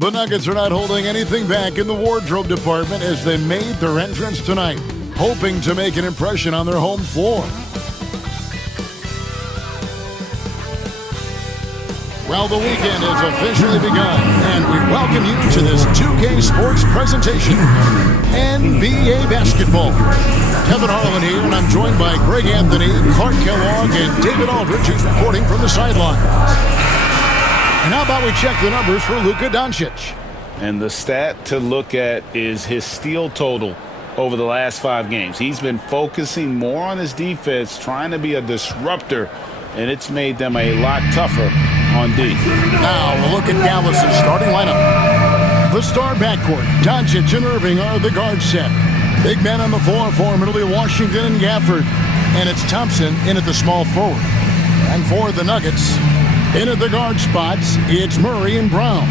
The Nuggets are not holding anything back in the wardrobe department as they made their entrance tonight, hoping to make an impression on their home floor. Well, the weekend has officially begun, and we welcome you to this 2K Sports presentation. NBA basketball. Kevin Harlan here, and I'm joined by Greg Anthony, Clark Kellogg, and David Aldridge, who's reporting from the sidelines. And how about we check the numbers for Luka Doncic? And the stat to look at is his steal total over the last 5 games. He's been focusing more on his defense, trying to be a disruptor, and it's made them a lot tougher on D. Now we'll look at Dallas's starting lineup. The star backcourt, Doncic and Irving are the guard set. Big men on the floor for Middle Washington and Gafford. And it's Thompson in at the small forward. And for the Nuggets, in at the guard spots, it's Murray and Brown.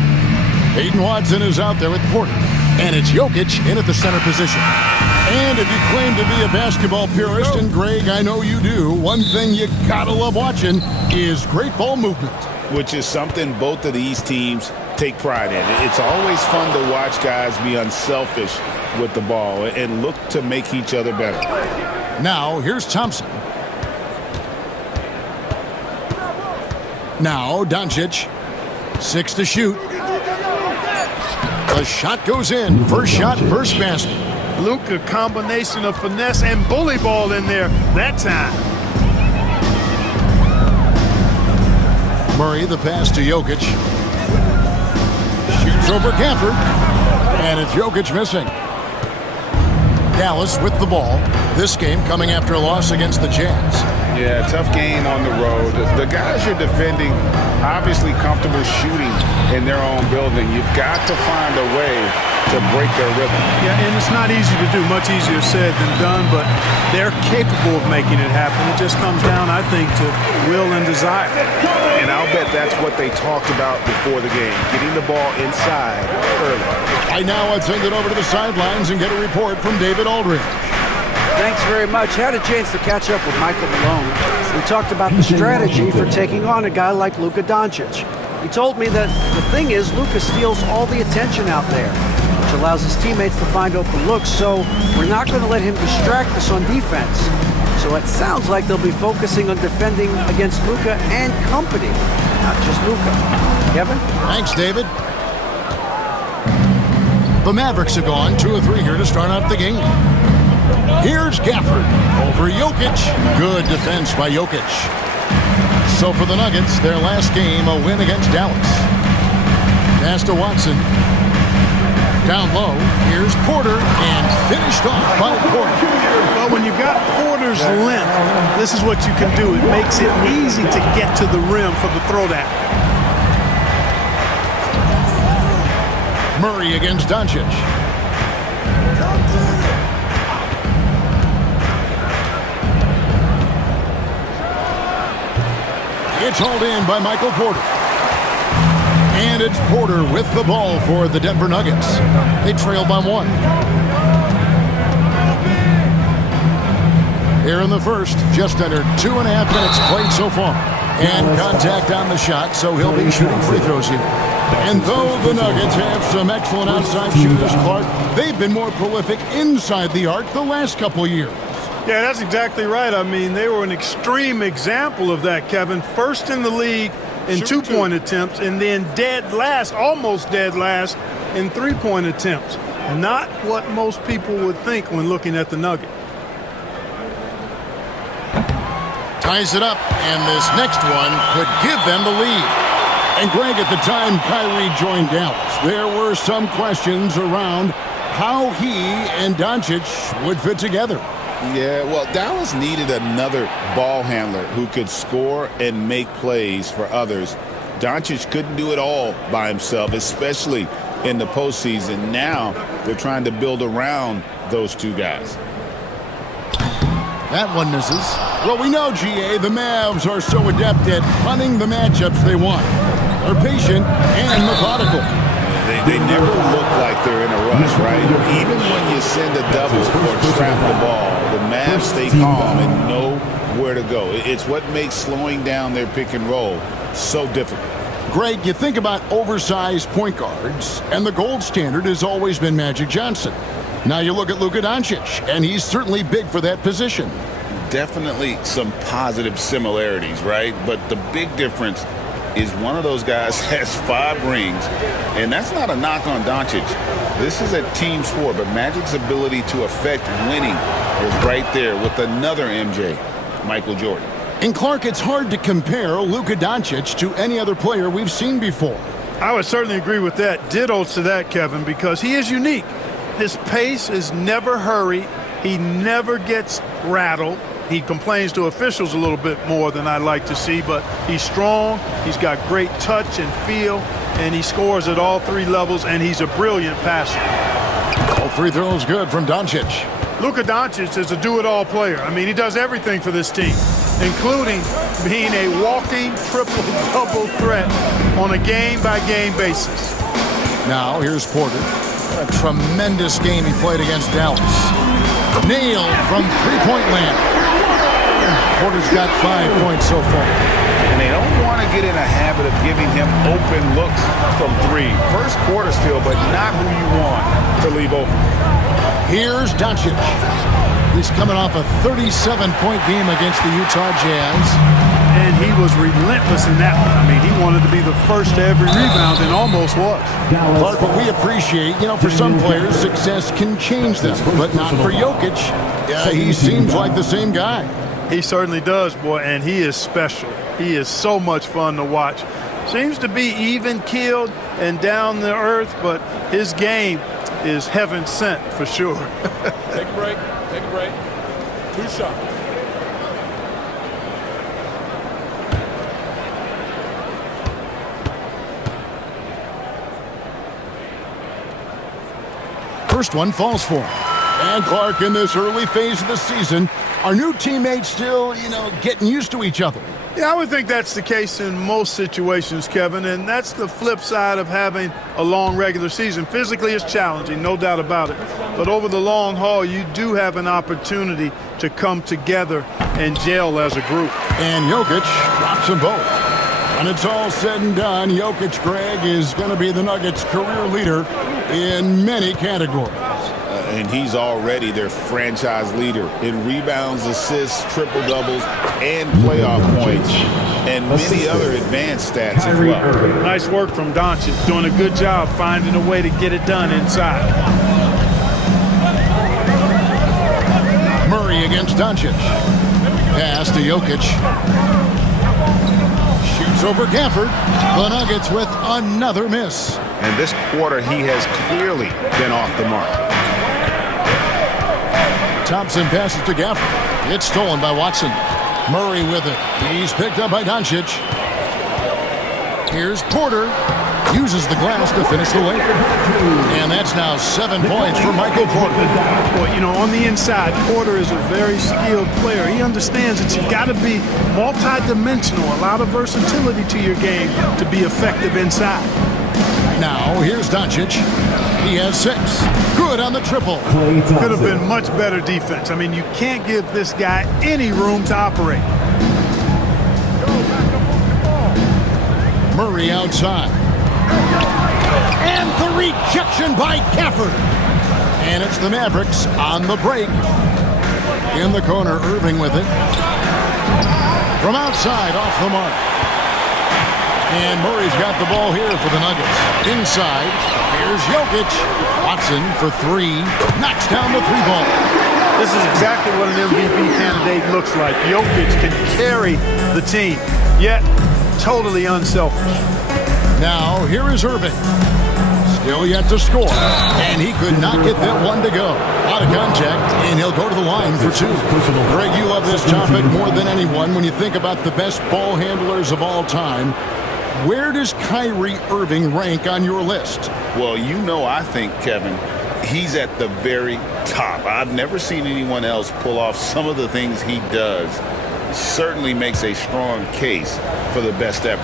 Peyton Watson is out there with Porter. And it's Jokic in at the center position. And if you claim to be a basketball purist, and Greg, I know you do, one thing you gotta love watching is great ball movement. Which is something both of these teams take pride in. It's always fun to watch guys be unselfish with the ball and look to make each other better. Now, here's Thompson. Now, Doncic. 6 to shoot. The shot goes in. First shot, first basket. Luka, combination of finesse and bully ball in there that time. Murray, the pass to Jokic. Shoots over Gafford. And it's Jokic missing. Dallas with the ball. This game coming after a loss against the Jazz. Yeah, tough game on the road. The guys you're defending obviously comfortable shooting in their own building. You've got to find a way to break their rhythm. Yeah, and it's not easy to do. Much easier said than done, but they're capable of making it happen. It just comes down, I think, to will and desire. And I'll bet that's what they talked about before the game, getting the ball inside early. Right now, let's send it over to the sidelines and get a report from David Aldridge. Thanks very much. Had a chance to catch up with Michael Malone. We talked about the strategy for taking on a guy like Luka Doncic. He told me that the thing is Luka steals all the attention out there, which allows his teammates to find open looks, so we're not going to let him distract us on defense. So it sounds like they'll be focusing on defending against Luka and company, not just Luka. Kevin? Thanks, David. The Mavericks have gone 2 of 3 here to start out the game. Here's Gafford over Jokic. Good defense by Jokic. So for the Nuggets, their last game, a win against Dallas. Pass to Watson. Down low, here's Porter, and finished off by Porter. But when you've got Porter's length, this is what you can do. It makes it easy to get to the rim for the throwdown. Murray against Doncic. It's hauled in by Michael Porter. And it's Porter with the ball for the Denver Nuggets. They trail by 1. Here in the first, just under 2.5 minutes played so far. And contact on the shot, so he'll be shooting free throws here. And though the Nuggets have some excellent outside shooters, Clark, they've been more prolific inside the arc the last couple years. Yeah, that's exactly right. I mean, they were an extreme example of that, Kevin. First in the league in 2-point attempts, and then dead last, almost dead last, in 3-point attempts. Not what most people would think when looking at the Nuggets. Ties it up, and this next one could give them the lead. And Greg, at the time Kyrie joined Dallas, there were some questions around how he and Doncic would fit together. Yeah, well, Dallas needed another ball handler who could score and make plays for others. Doncic couldn't do it all by himself, especially in the postseason. Now they're trying to build around those two guys. That one misses. Well, we know, GA, the Mavs are so adept at hunting the matchups they want. They're patient and methodical. They never look like they're in a rush, right? Even when you send a double or trap the ball, the Mavs stay calm and know where to go. It's what makes slowing down their pick and roll so difficult. Greg, you think about oversized point guards, and the gold standard has always been Magic Johnson. Now you look at Luka Doncic, and he's certainly big for that position. Definitely some positive similarities, right? But the big difference is one of those guys has 5 rings, and that's not a knock on Doncic. This is a team sport, but Magic's ability to affect winning is right there with another MJ, Michael Jordan. And Clark, it's hard to compare Luka Doncic to any other player we've seen before. I would certainly agree with that. Ditto to that, Kevin, because he is unique. His pace is never hurried. He never gets rattled. He complains to officials a little bit more than I'd like to see, but he's strong. He's got great touch and feel, and he scores at all 3 levels, and he's a brilliant passer. All 3 throws good from Doncic. Luka Doncic is a do-it-all player. I mean, he does everything for this team, including being a walking triple-double threat on a game-by-game basis. Now, here's Porter. A tremendous game he played against Dallas. Nailed from three-point land. Porter's got 5 points so far. And they don't want to get in a habit of giving him open looks from 3. First quarter still, but not who you want to leave open. Here's Doncic. He's coming off a 37-point game against the Utah Jazz. And he was relentless in that one. I mean, he wanted to be the first to every rebound and almost was. Clark, what we appreciate, for some players, success can change them, but not for Jokic. He seems like the same guy. He certainly does, boy, and he is special. He is so much fun to watch. Seems to be even-keeled and down to earth, but his game is heaven sent for sure. Take a break. Take a break. 2 shots. First one falls for him. And Clark, in this early phase of the season, our new teammates still, getting used to each other. Yeah, I would think that's the case in most situations, Kevin, and that's the flip side of having a long regular season. Physically, it's challenging, no doubt about it. But over the long haul, you do have an opportunity to come together and gel as a group. And Jokic drops them both. When it's all said and done, Jokic, Greg, is going to be the Nuggets' career leader in many categories. And he's already their franchise leader in rebounds, assists, triple-doubles, and playoff points, and many other advanced stats as well. Nice work from Doncic, doing a good job finding a way to get it done inside. Murray against Doncic. Pass to Jokic. Shoots over Gafford. The Nuggets with another miss. And this quarter, he has clearly been off the mark. Thompson passes to Gafford. It's stolen by Watson. Murray with it. He's picked up by Doncic. Here's Porter. Uses the glass to finish the layup. And that's now 7 points for Michael Porter. Well, on the inside, Porter is a very skilled player. He understands that you've got to be multi-dimensional, a lot of versatility to your game to be effective inside. Now, here's Doncic. He has 6. Good on the triple. Could have been much better defense. I mean, you can't give this guy any room to operate. Murray outside. And the rejection by Gafford. And it's the Mavericks on the break. In the corner, Irving with it. From outside, off the mark. And Murray's got the ball here for the Nuggets. Inside, here's Jokic. Watson for 3. Knocks down the 3-ball. This is exactly what an MVP candidate looks like. Jokic can carry the team, yet totally unselfish. Now, here is Irving. Still yet to score. And he could not get that one to go. Out of contact, and he'll go to the line for 2. Greg, you love this topic more than anyone when you think about the best ball handlers of all time. Where does Kyrie Irving rank on your list? Well, I think, Kevin, he's at the very top. I've never seen anyone else pull off some of the things he does. Certainly makes a strong case for the best ever.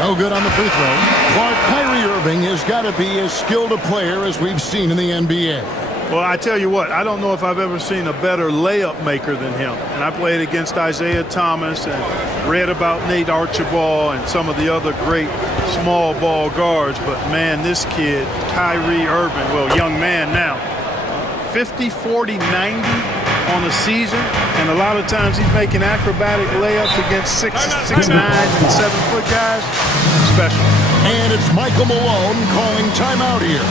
No good on the free throw. Clark, Kyrie Irving has got to be as skilled a player as we've seen in the NBA. Well, I tell you what, I don't know if I've ever seen a better layup maker than him. And I played against Isaiah Thomas and read about Nate Archibald and some of the other great small ball guards. But, man, this kid, Kyrie Irving, well, young man now, 50, 40, 90 on a season. And a lot of times he's making acrobatic layups against 6'9" and 7-foot guys. Special. And it's Michael Malone calling timeout here.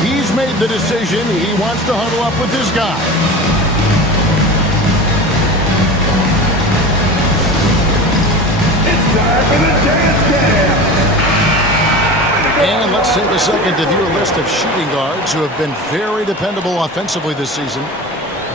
He's made the decision. He wants to huddle up with his guy. It's time for the dance cam. And let's take a second to view a list of shooting guards who have been very dependable offensively this season.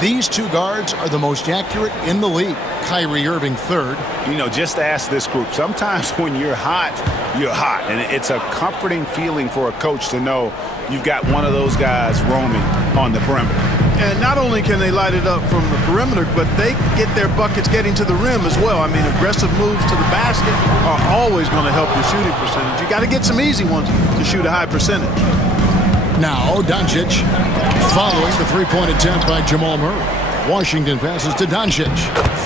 These two guards are the most accurate in the league. Kyrie Irving third. You know, just ask this group. Sometimes when you're hot, you're hot. And it's a comforting feeling for a coach to know you've got one of those guys roaming on the perimeter. And not only can they light it up from the perimeter, but they get their buckets getting to the rim as well. I mean, aggressive moves to the basket are always going to help your shooting percentage. You got to get some easy ones to shoot a high percentage. Now, Doncic following the three-point attempt by Jamal Murray. Washington passes to Doncic.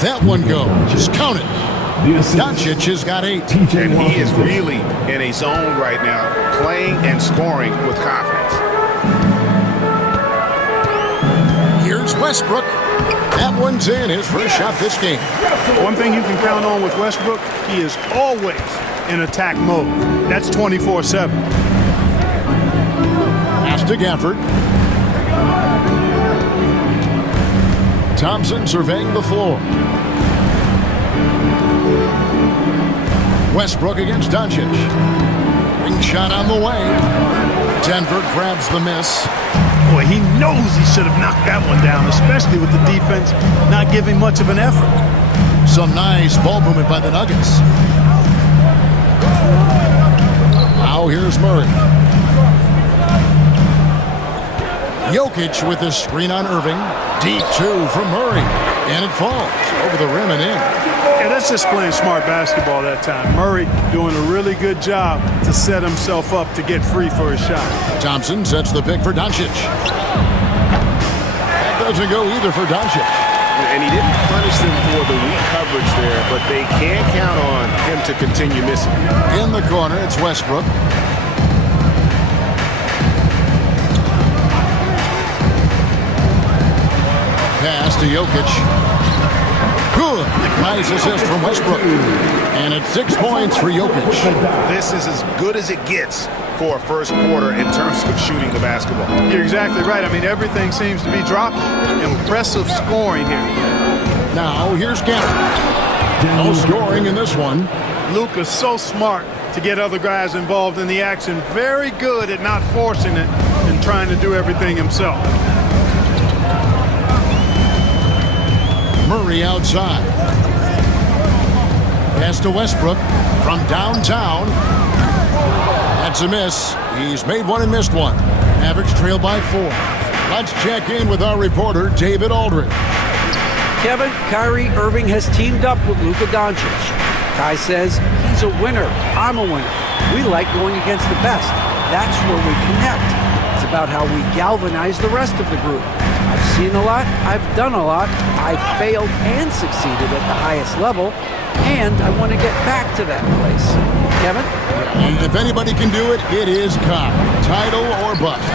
That one goes. Just count it. Doncic has got 8. And he is really in a zone right now, playing and scoring with confidence. Here's Westbrook. That one's in, his first shot this game. One thing you can count on with Westbrook, he is always in attack mode. That's 24/7. Pass to Gafford. Thompson surveying the floor. Westbrook against Doncic. Ring shot on the way. Denver grabs the miss. Boy, he knows he should have knocked that one down, especially with the defense not giving much of an effort. Some nice ball movement by the Nuggets. Now here's Murray. Jokic with the screen on Irving. Deep 2 from Murray. And it falls over the rim and in. Yeah, that's just playing smart basketball that time. Murray doing a really good job to set himself up to get free for his shot. Thompson sets the pick for Doncic. That doesn't go either for Doncic. And he didn't punish them for the weak coverage there, but they can't count on him to continue missing. In the corner, it's Westbrook. Pass to Jokic. Good. Nice assist from Westbrook. And it's 6 points for Jokic. This is as good as it gets for a first quarter in terms of shooting the basketball. You're exactly right. I mean, everything seems to be dropping. Impressive scoring here. Now, here's Gafford. No scoring in this one. Luka's so smart to get other guys involved in the action. Very good at not forcing it and trying to do everything himself. Murray outside. Pass to Westbrook from downtown. That's a miss. He's made one and missed one. Mavericks trail by 4. Let's check in with our reporter, David Aldridge. Kevin, Kyrie Irving has teamed up with Luka Doncic. Kai says he's a winner. I'm a winner. We like going against the best. That's where we connect. It's about how we galvanize the rest of the group. I've seen a lot. I've done a lot. I've failed and succeeded at the highest level. And I want to get back to that place. Kevin? If anybody can do it, it is Kai. Title or bust.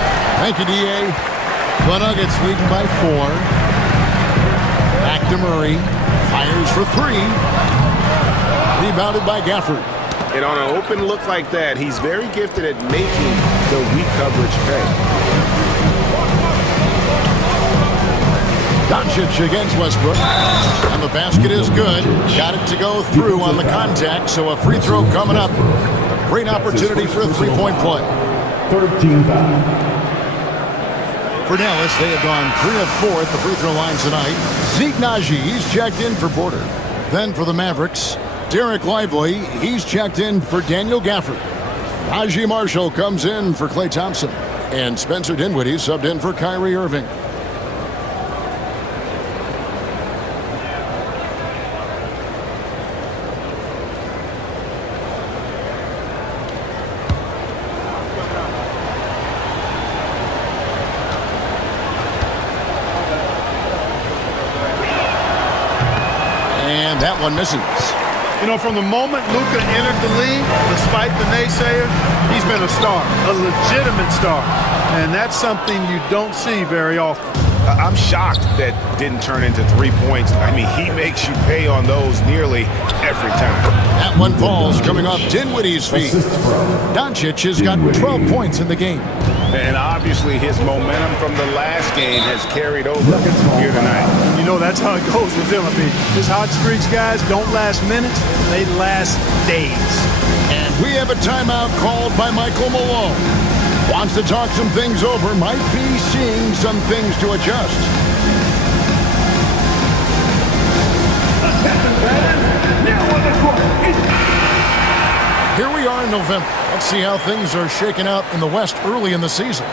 Thank you, D.A. The Nuggets leading by 4. Back to Murray. Fires for 3. Rebounded by Gafford. And on an open look like that, he's very gifted at making the weak coverage pay. Doncic against Westbrook. And the basket is good. Got it to go through on the contact, so a free throw coming up. A great opportunity for a three-point play. 13 foul. For Dallas, they have gone 3 of 4 at the free throw line tonight. Zeke Naji, he's checked in for Porter. Then for the Mavericks, Derek Lively, he's checked in for Daniel Gafford. Najee Marshall comes in for Klay Thompson. And Spencer Dinwiddie subbed in for Kyrie Irving. one misses. You know, from the moment Luka entered the league, despite the naysayers, he's been a star, a legitimate star. And that's something you don't see very often. I'm shocked that didn't turn into 3 points. I mean, he makes you pay on those nearly every time. That one falls coming off Dinwiddie's feet. Doncic has got 12 points in the game. And obviously his momentum from the last game has carried over here tonight. You know, that's how it goes with him. I mean, his hot streaks, guys, don't last minutes. They last days. And we have a timeout called by Michael Malone. Wants to talk some things over, might be seeing some things to adjust. Here we are in November. Let's see how things are shaking out in the West early in the season.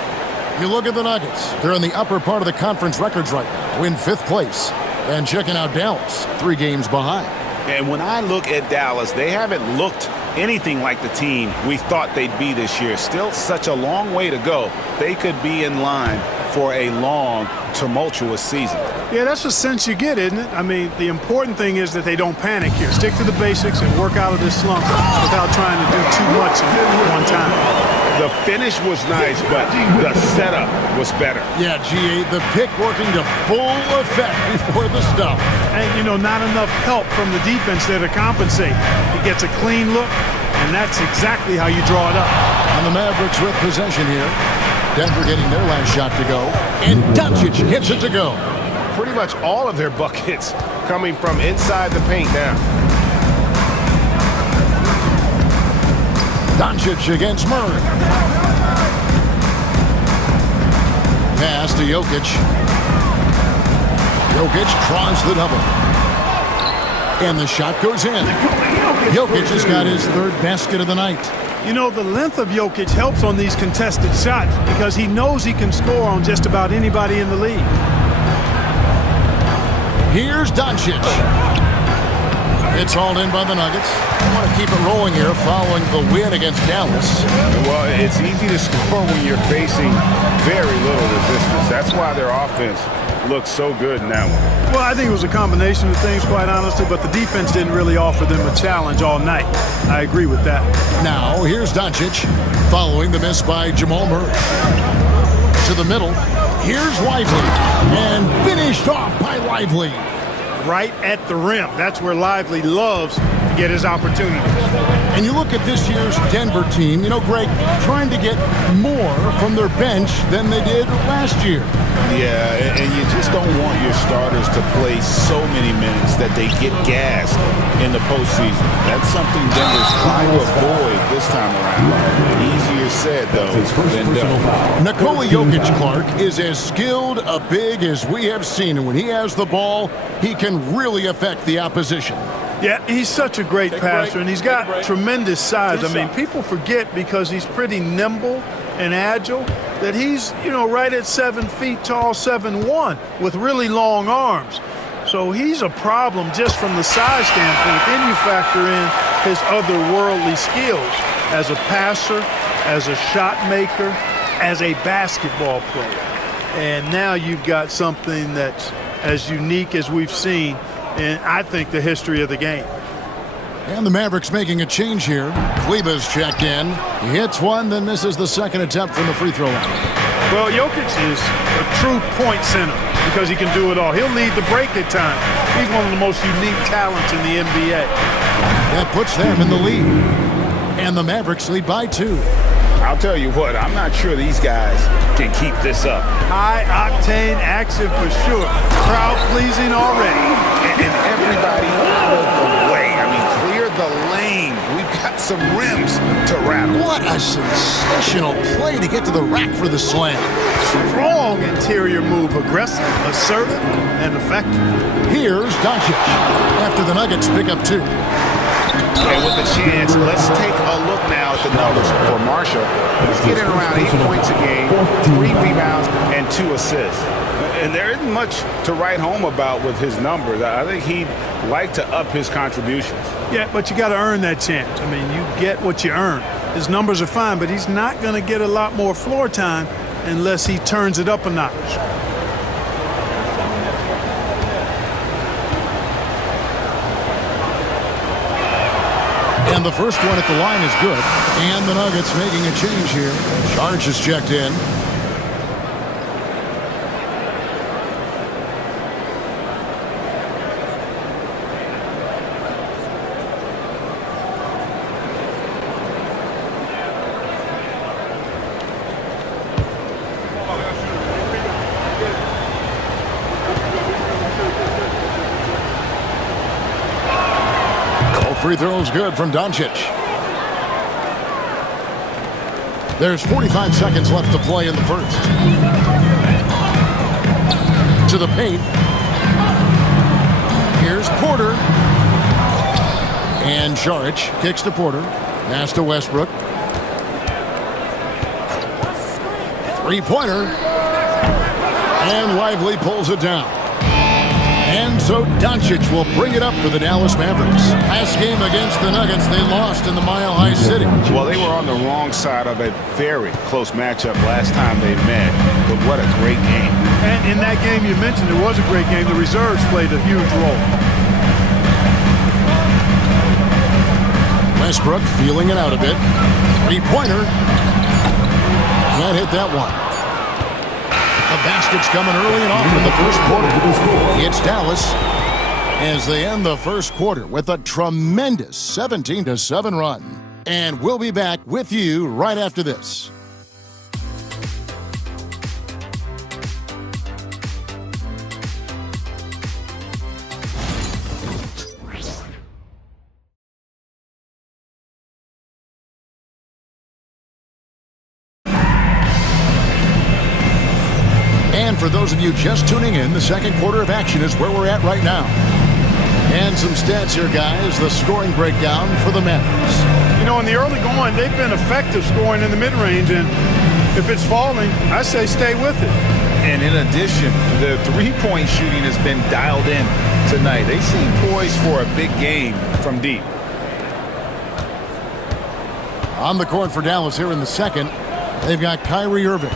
You look at the Nuggets. They're in the upper part of the conference records right now, in 5th place. And checking out Dallas, 3 games behind. And when I look at Dallas, they haven't looked anything like the team we thought they'd be this year. Still such a long way to go. They could be in line for a long, tumultuous season. Yeah, that's the sense you get, isn't it? I mean, the important thing is that they don't panic here. Stick to the basics and work out of this slump without trying to do too much at one time. The finish was nice, but the setup was better. Yeah, G8, the pick working to full effect before the stuff. And, you know, not enough help from the defense there to compensate. He gets a clean look, and that's exactly how you draw it up. And the Mavericks with possession here. Denver getting their last shot to go. And Doncic hits it to go. Pretty much all of their buckets coming from inside the paint now. Doncic against Murray. Pass to Jokic. Jokic draws the double. And the shot goes in. Jokic has got his 3rd basket of the night. You know, the length of Jokic helps on these contested shots because he knows he can score on just about anybody in the league. Here's Doncic. It's hauled in by the Nuggets. I want to keep it rolling here following the win against Dallas. Well, it's easy to score when you're facing very little resistance. That's why their offense looks so good in that one. Well, I think it was a combination of things, quite honestly, but the defense didn't really offer them a challenge all night. I agree with that. Now, here's Doncic following the miss by Jamal Murray. To the middle. Here's Lively. And finished off by Lively. Right at the rim. That's where Lively loves to get his opportunity. And you look at this year's Denver team, you know, Greg, trying to get more from their bench than they did last year. Yeah, and you just don't want your starters to play so many minutes that they get gassed in the postseason. That's something Denver's trying to avoid this time around. Easier said, though, than done. Nikola Jokic, Clark, is as skilled a big as we have seen. And when he has the ball, he can really affect the opposition. Yeah, he's such a great passer, and he's got tremendous size. I mean, people forget because he's pretty nimble and agile that he's, you know, right at 7 feet tall, 7'1", with really long arms. So he's a problem just from the size standpoint. Then you factor in his otherworldly skills as a passer, as a shot maker, as a basketball player. And now you've got something that's as unique as we've seen in, I think, the history of the game. And the Mavericks making a change here. Kleba's checked in. He hits one, then misses the 2nd attempt from the free throw line. Well, Jokic is a true point center because he can do it all. He'll lead the break at times. He's one of the most unique talents in the NBA. That puts them in the lead. And the Mavericks lead by 2. I'll tell you what, I'm not sure these guys can keep this up. High-octane action for sure. Crowd-pleasing already. And everybody out of the way. I mean, clear the lane. We've got some rims to rattle. What a sensational play to get to the rack for the slam. Strong interior move. Aggressive, assertive, and effective. Here's Doncic after the Nuggets pick up 2. And with the chance, let's take a look now at the numbers for Marshall. He's getting around 8 points a game, 3 rebounds, and 2 assists. And there isn't much to write home about with his numbers. I think he'd like to up his contributions. Yeah, but you got to earn that chance. I mean, you get what you earn. His numbers are fine, but he's not going to get a lot more floor time unless he turns it up a notch. And the first one at the line is good. And the Nuggets making a change here. Charge is checked in. Free throws good from Doncic. There's 45 seconds left to play in the first. To the paint. Here's Porter. And Saric kicks to Porter. Pass to Westbrook. Three-pointer. And Lively pulls it down. And so Doncic will bring it up for the Dallas Mavericks. Last game against the Nuggets, they lost in the Mile High City. Well, they were on the wrong side of a very close matchup last time they met. But what a great game. And in that game you mentioned, it was a great game. The reserves played a huge role. Westbrook feeling it out a bit. Three-pointer. Can't hit that one. The basket's coming early and often in the first quarter. It's Dallas as they end the first quarter with a tremendous 17-7 run. And we'll be back with you right after this. And for those of you just tuning in, the second quarter of action is where we're at right now. And some stats here, guys. The scoring breakdown for the Mavericks. You know, in the early going, they've been effective scoring in the mid-range, and if it's falling, I say stay with it. And in addition, the three-point shooting has been dialed in tonight. They seem poised for a big game from deep. On the court for Dallas here in the second, they've got Kyrie Irving.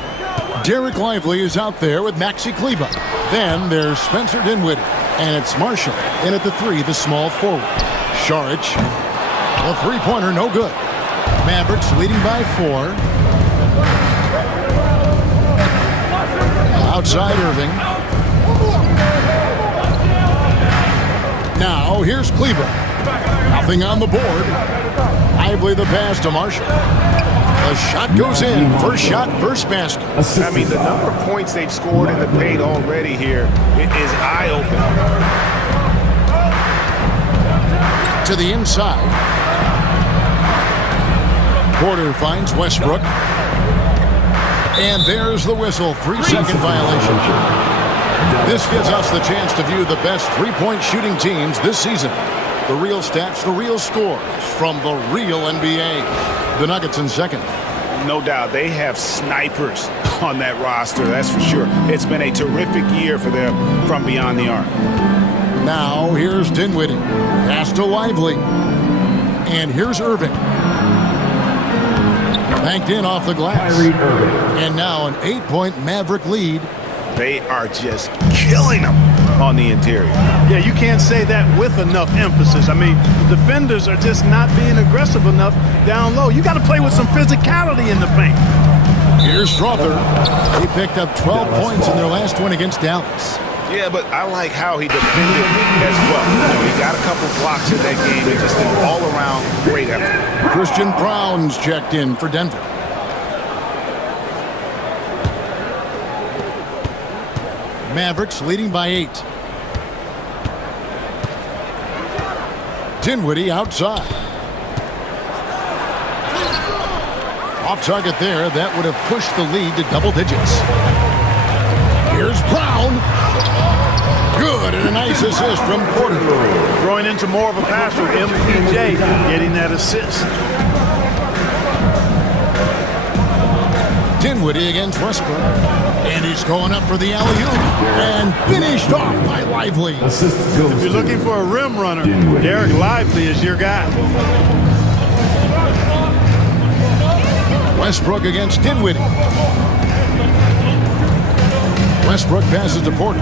Derek Lively is out there with Maxi Kleber. Then there's Spencer Dinwiddie. And it's Marshall in at the three, the small forward. Saric, the three-pointer, no good. Mavericks leading by 4. Outside Irving. Now here's Kleber. Nothing on the board. Lively the pass to Marshall. The shot goes in. First shot, first basket. I mean, the number of points they've scored in the paint already here is eye-opening. To the inside. Porter finds Westbrook. And there's the whistle. 3-second violation. This gives us the chance to view the best three-point shooting teams this season. The real stats, the real scores from the real NBA. The Nuggets in second. No doubt, they have snipers on that roster, that's for sure. It's been a terrific year for them from beyond the arc. Now, here's Dinwiddie. Pass to Lively. And here's Irving. Banked in off the glass. And now an 8-point Maverick lead. They are just killing them on the interior. Yeah, you can't say that with enough emphasis. I mean, the defenders are just not being aggressive enough down low. You got to play with some physicality in the paint. Here's Strother. He picked up 12 points in their last one against Dallas. Yeah, but I like how he defended as well. You know, he got a couple blocks in that game. He just did all-around great effort. Christian Brown's checked in for Denver. Mavericks leading by 8. Dinwiddie outside. Off target there. That would have pushed the lead to double digits. Here's Brown. Good, and a nice assist from Porter. Growing into more of a passer, MPJ getting that assist. Dinwiddie against Westbrook. And he's going up for the alley-oop. And finished off by Lively. If you're looking for a rim runner, Derek Lively is your guy. Westbrook against Dinwiddie. Westbrook passes to Porter.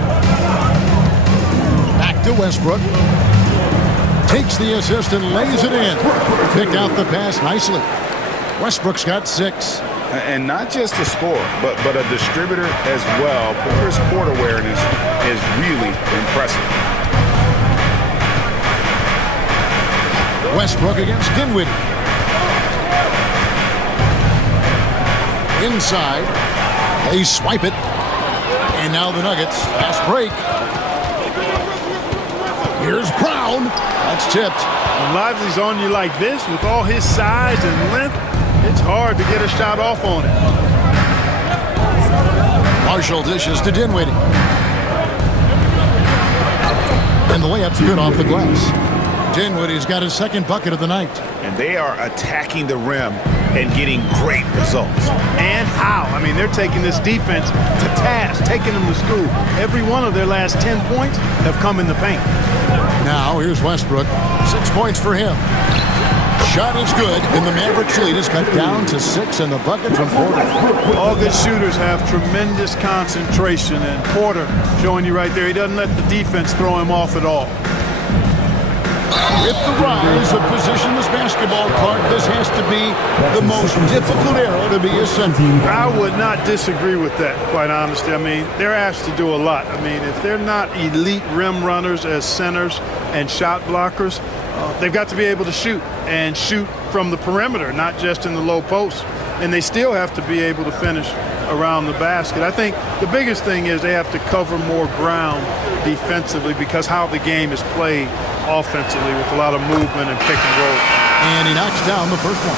Back to Westbrook. takes the assist and lays it in. Picked out the pass nicely. Westbrook's got 6. And not just a scorer, but a distributor as well. Porter's court awareness is really impressive. Westbrook against Dinwiddie. Inside. They swipe it. And now the Nuggets. Fast break. Here's Brown. That's tipped. When Lively's on you like this, with all his size and length, it's hard to get a shot off on it. Marshall dishes to Dinwiddie. And the layup's good off the glass. Dinwiddie's got his second bucket of the night. And they are attacking the rim and getting great results. And how? I mean, they're taking this defense to task, taking them to school. Every one of their last 10 points have come in the paint. Now, here's Westbrook. 6 points for him. Shot is good, and the Mavericks lead is cut down to 6, and the bucket from Porter. All good shooters have tremendous concentration, and Porter showing you right there, he doesn't let the defense throw him off at all. With the rise of positionless basketball, Clark, this has to be the most difficult era to be a center. I would not disagree with that, quite honestly. I mean, they're asked to do a lot. I mean, if they're not elite rim runners as centers and shot blockers, they've got to be able to shoot and shoot from the perimeter, not just in the low post. And they still have to be able to finish around the basket. I think the biggest thing is they have to cover more ground defensively because how the game is played offensively with a lot of movement and pick and roll. And he knocks down the first one.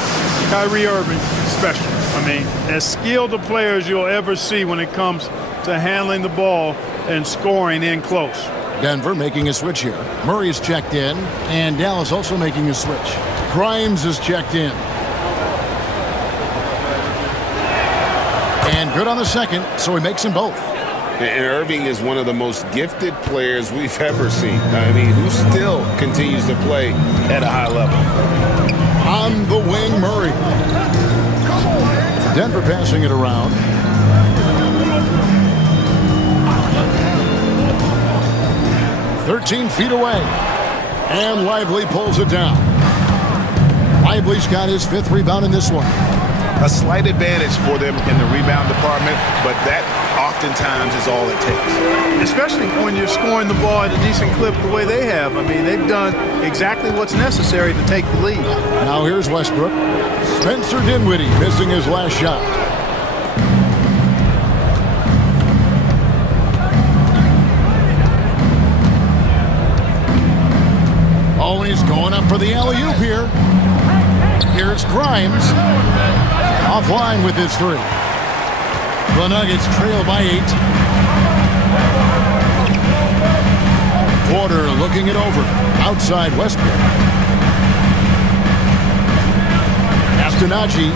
Kyrie Irving, special. I mean, as skilled a player as you'll ever see when it comes to handling the ball and scoring in close. Denver making a switch here. Murray's checked in, and Dallas also making a switch. Grimes is checked in. And good on the second, so he makes them both. And Irving is one of the most gifted players we've ever seen. I mean, who still continues to play at a high level. On the wing, Murray. Denver passing it around. "13 feet away. And Lively pulls it down. Lively's got his 5th rebound in this one. A slight advantage for them in the rebound department, but that oftentimes is all it takes. Especially when you're scoring the ball at a decent clip the way they have. I mean, they've done exactly what's necessary to take the lead. Now here's Westbrook. Spencer Dinwiddie missing his last shot. Oh, and he's going up for the alley-oop here. Here's Grimes. Offline with his 3. The Nuggets trail by 8. Porter looking it over. Outside Westbrook. Castanacci.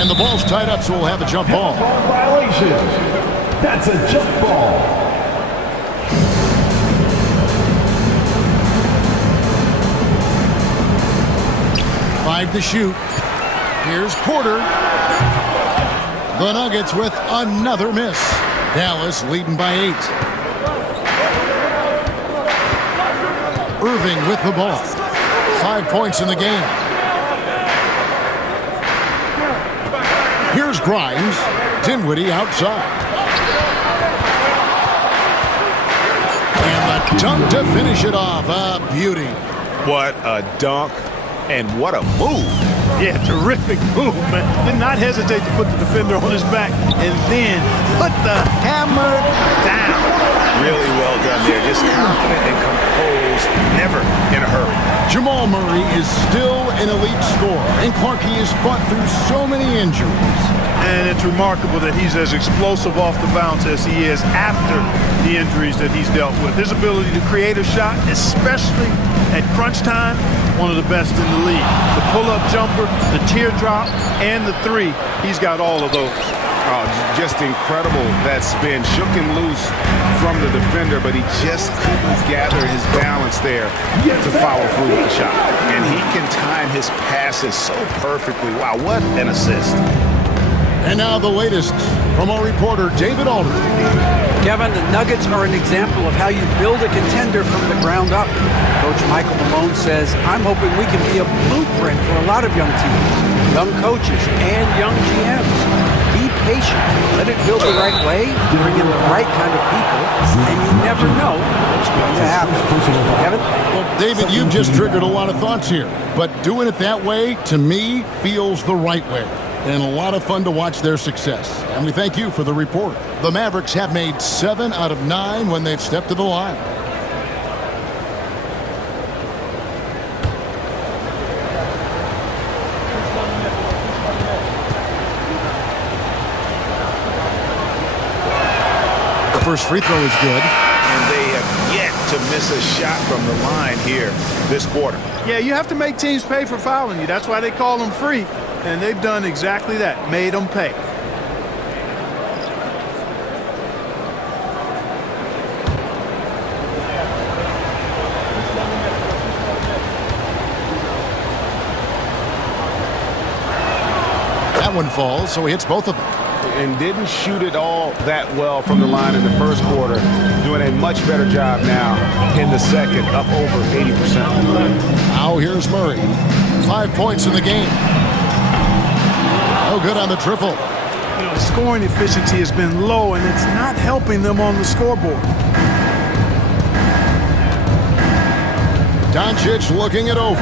And the ball's tied up, so we'll have a jump ball. Violation. That's a jump ball. 5 to shoot. Here's Porter. The Nuggets with another miss. Dallas leading by 8. Irving with the ball. 5 points in the game. Here's Grimes. Dinwiddie outside. And the dunk to finish it off. A beauty. What a dunk. And what a move. Yeah, terrific move, man. Did not hesitate to put the defender on his back and then put the hammer down. Really well done there. Just confident and composed, never in a hurry. Jamal Murray is still an elite scorer, and Clark, he has fought through so many injuries. And it's remarkable that he's as explosive off the bounce as he is after the injuries that he's dealt with. His ability to create a shot, especially at crunch time, one of the best in the league. The pull-up jumper, the teardrop, and the 3. He's got all of those. Oh, just incredible. That spin shook him loose from the defender, but he just couldn't gather his balance there to follow through with the shot. And he can time his passes so perfectly. Wow, what an assist. And now the latest from our reporter, David Aldridge. Kevin, the Nuggets are an example of how you build a contender from the ground up. Coach Michael Malone says, I'm hoping we can be a blueprint for a lot of young teams, young coaches, and young GMs. Be patient. Let it build the right way, bring in the right kind of people, and you never know what's going to happen. Kevin? Well, David, you've just triggered a lot of thoughts here, but doing it that way, to me, feels the right way. And a lot of fun to watch their success. And we thank you for the report. The Mavericks have made 7 out of 9 when they've stepped to the line. The first free throw is good. And they have yet to miss a shot from the line here this quarter. Yeah, you have to make teams pay for fouling you. That's why they call them free. And they've done exactly that, made them pay. That one falls, so he hits both of them. And didn't shoot it all that well from the line in the first quarter. Doing a much better job now in the second, up over 80%. Now here's Murray. 5 points in the game. Oh, good on the triple. You know, the scoring efficiency has been low, and it's not helping them on the scoreboard. Doncic looking it over.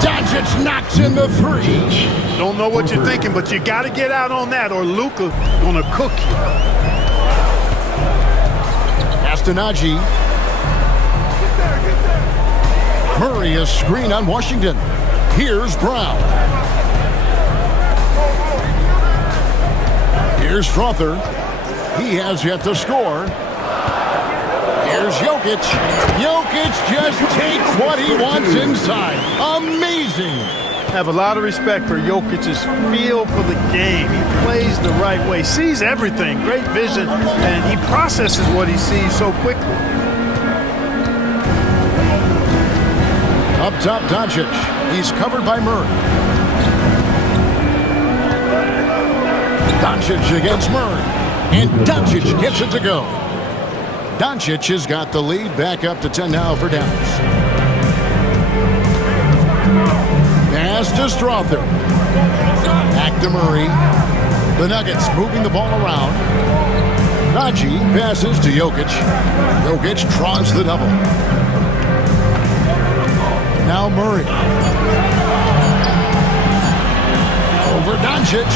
Doncic knocks in the 3. Don't know what you're thinking, but you got to get out on that, or Luka gonna cook you. Castanagi. Murray is screen on Washington. Here's Brown. Here's Strother. He has yet to score. Here's Jokic. Jokic just takes what he wants inside. Amazing. Have a lot of respect for Jokic's feel for the game. He plays the right way, sees everything, great vision, and he processes what he sees so quickly. Up top, Doncic. He's covered by Murray. Doncic against Murray. And Doncic gets it to go. Doncic has got the lead back up to 10 now for Dallas. Pass to Strother. Back to Murray. The Nuggets moving the ball around. Raji passes to Jokic. Jokic draws the double. Now Murray. Over Doncic.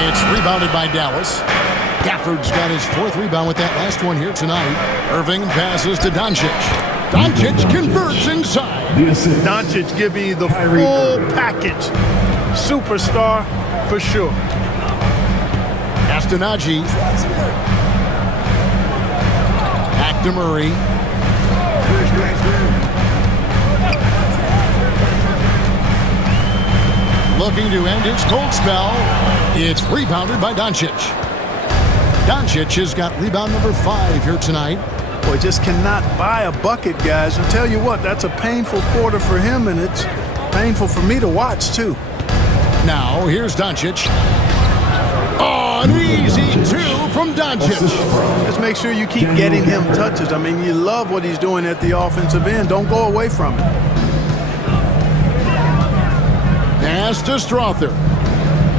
It's rebounded by Dallas. Gafford's got his 4th rebound with that last one here tonight. Irving passes to Doncic. Doncic converts inside. Doncic giving you the full package. Superstar for sure. Castanagi. Back to Murray. Looking to end his cold spell. It's rebounded by Doncic. Doncic has got rebound number 5 here tonight. Boy, just cannot buy a bucket, guys. I'll tell you what, that's a painful quarter for him, and it's painful for me to watch, too. Now, here's Doncic. Oh, an easy 2 from Doncic. Just make sure you keep getting him touches. I mean, you love what he's doing at the offensive end. Don't go away from it. Pass to Strother.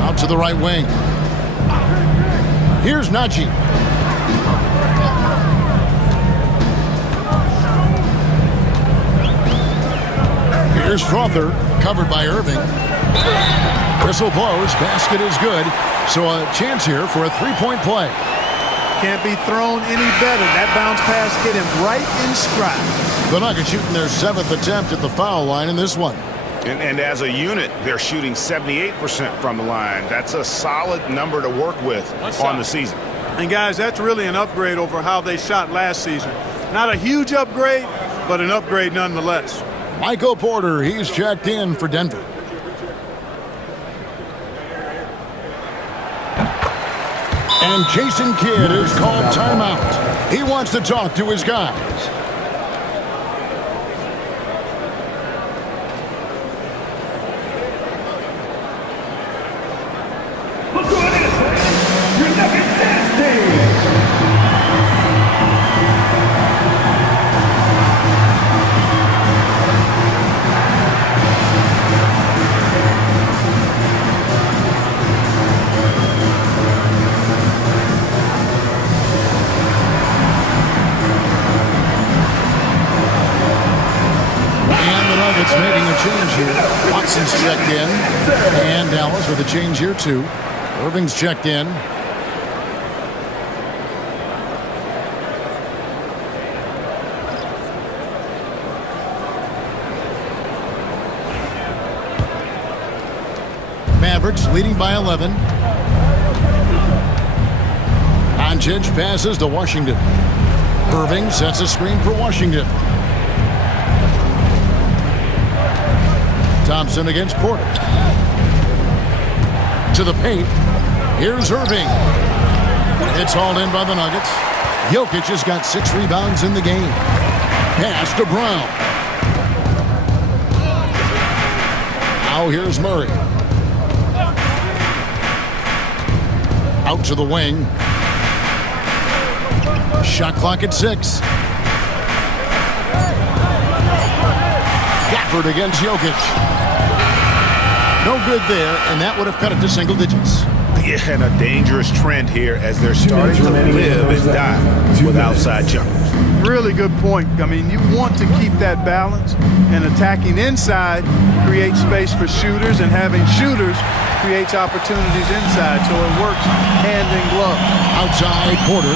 Out to the right wing. Here's Najee. Here's Strother, covered by Irving. Whistle blows, basket is good. So a chance here for a 3-point play. Can't be thrown any better. That bounce pass get him right in stride. The Nuggets shooting their 7th attempt at the foul line in this one. And as a unit, they're shooting 78% from the line. That's a solid number to work with on the season. And, guys, that's really an upgrade over how they shot last season. Not a huge upgrade, but an upgrade nonetheless. Michael Porter, he's checked in for Denver. And Jason Kidd is called timeout. He wants to talk to his guys. Nuggets making a change here. Watson's checked in. And Dallas with a change here, too. Irving's checked in. Mavericks leading by 11. Doncic passes to Washington. Irving sets a screen for Washington. Thompson against Porter. To the paint. Here's Irving. It's hauled in by the Nuggets. Jokic has got 6 rebounds in the game. Pass to Brown. Now here's Murray. Out to the wing. Shot clock at 6. Gafford against Jokic. No good there, and that would have cut it to single digits. Yeah, and a dangerous trend here as they're starting to live and die with outside jumpers. Really good point. I mean, you want to keep that balance, and attacking inside creates space for shooters, and having shooters creates opportunities inside, so it works hand in glove. Outside, Porter.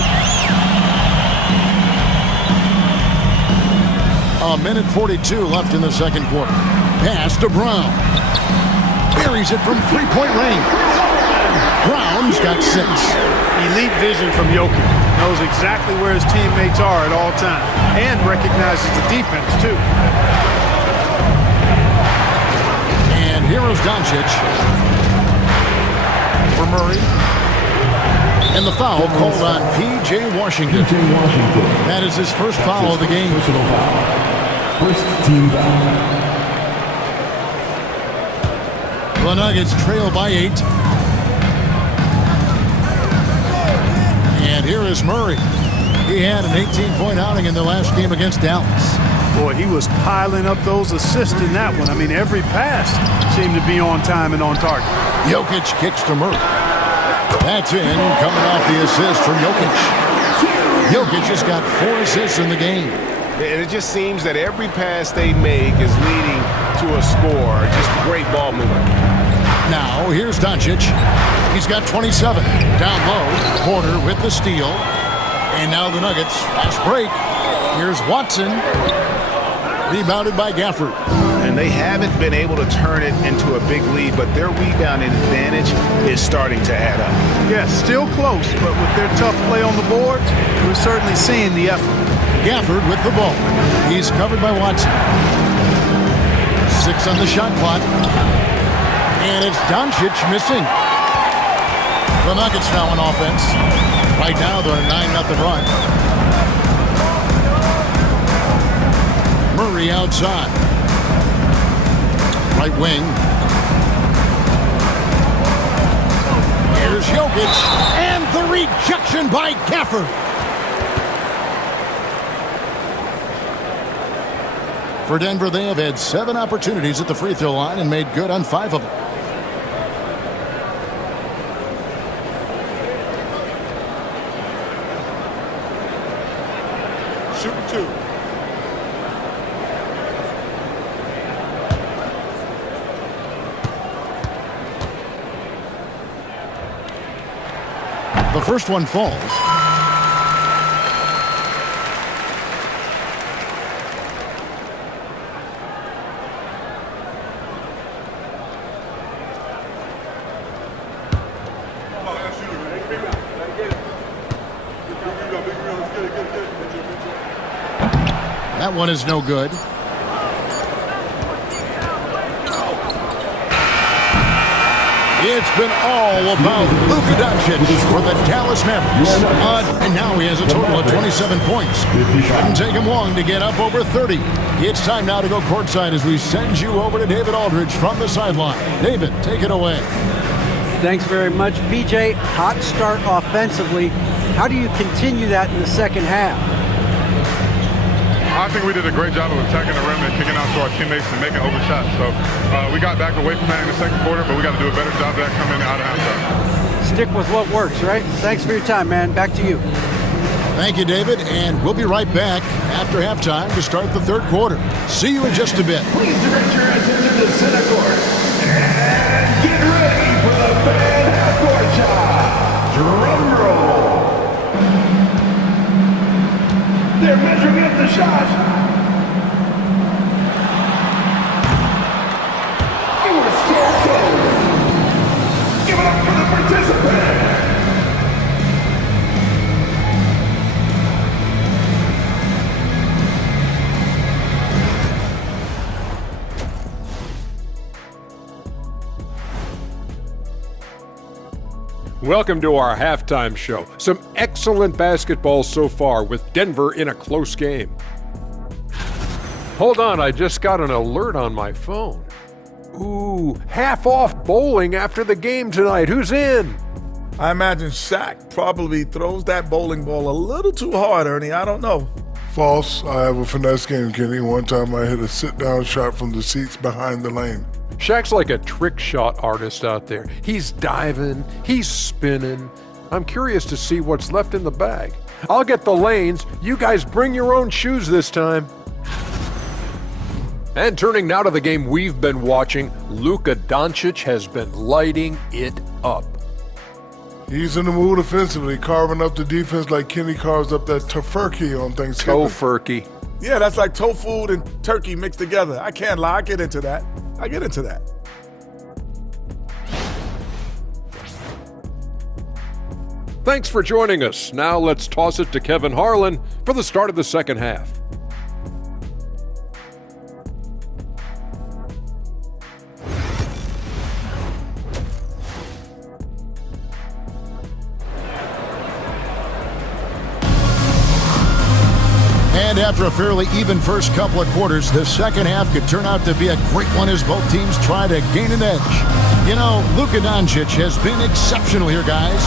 A minute 42 left in the second quarter. Pass to Brown. Buries it from three-point range. Brown's got 6. Elite vision from Jokic. Knows exactly where his teammates are at all times, and recognizes the defense, too. And here is Doncic for Murray. And the foul called on P.J. Washington. That is his first foul of the game. First team foul. The Nuggets trail by 8. And here is Murray. He had an 18-point outing in the last game against Dallas. Boy, he was piling up those assists in that one. I mean, every pass seemed to be on time and on target. Jokic kicks to Murray. That's in, coming off the assist from Jokic. Jokic has got 4 assists in the game. And it just seems that every pass they make is leading to a score. Just great ball movement. Now, here's Doncic. He's got 27. Down low, Porter with the steal. And now the Nuggets, fast break. Here's Watson. Rebounded by Gafford. And they haven't been able to turn it into a big lead, but their rebounding advantage is starting to add up. Yes, still close, but with their tough play on the boards, we're certainly seeing the effort. Gafford with the ball. He's covered by Watson. 6 on the shot clock. And it's Doncic missing. The Nuggets now on offense. Right now they're on a 9-0 run. Murray outside. Right wing. Here's Jokic. And the rejection by Gafford. For Denver, they have had 7 opportunities at the free throw line and made good on 5 of them. Shooting 2. The first one falls. That one is no good. It's been all about Luka Doncic for the Dallas Mavericks. And now he has a total of 27 points. Shouldn't take him long to get up over 30. It's time now to go courtside as we send you over to David Aldridge from the sideline. David, take it away. Thanks very much, PJ. Hot start offensively. How do you continue that in the second half? I think we did a great job of attacking the rim and kicking out to our teammates and making open shots. So we got back away from that in the second quarter, but we got to do a better job of that coming out of halftime. Stick with what works, right? Thanks for your time, man. Back to you. Thank you, David, and we'll be right back after halftime to start the third quarter. See you in just a bit. Please direct your attention to center court and get ready for the fan half-court shot. Drum roll. They're measuring up the shot. You were so close. Give it up for the participant. Welcome to our halftime show. Some excellent basketball so far with Denver in a close game. Hold on, I just got an alert on my phone. Ooh, half off bowling after the game tonight. Who's in? I imagine Shaq probably throws that bowling ball a little too hard, Ernie. I don't know. False. I have a finesse game, Kenny. One time I hit a sit-down shot from the seats behind the lane. Shaq's like a trick shot artist out there. He's diving, he's spinning. I'm curious to see what's left in the bag. I'll get the lanes. You guys bring your own shoes this time. And turning now to the game we've been watching, Luka Doncic has been lighting it up. He's in the mood offensively, carving up the defense like Kenny carves up that tofurkey on Thanksgiving. Tofurkey. Yeah, that's like tofu and turkey mixed together. I can't lie. I get into that. Thanks for joining us. Now let's toss it to Kevin Harlan for the start of the second half. And after a fairly even first couple of quarters, the second half could turn out to be a great one as both teams try to gain an edge. You know, Luka Doncic has been exceptional here, guys.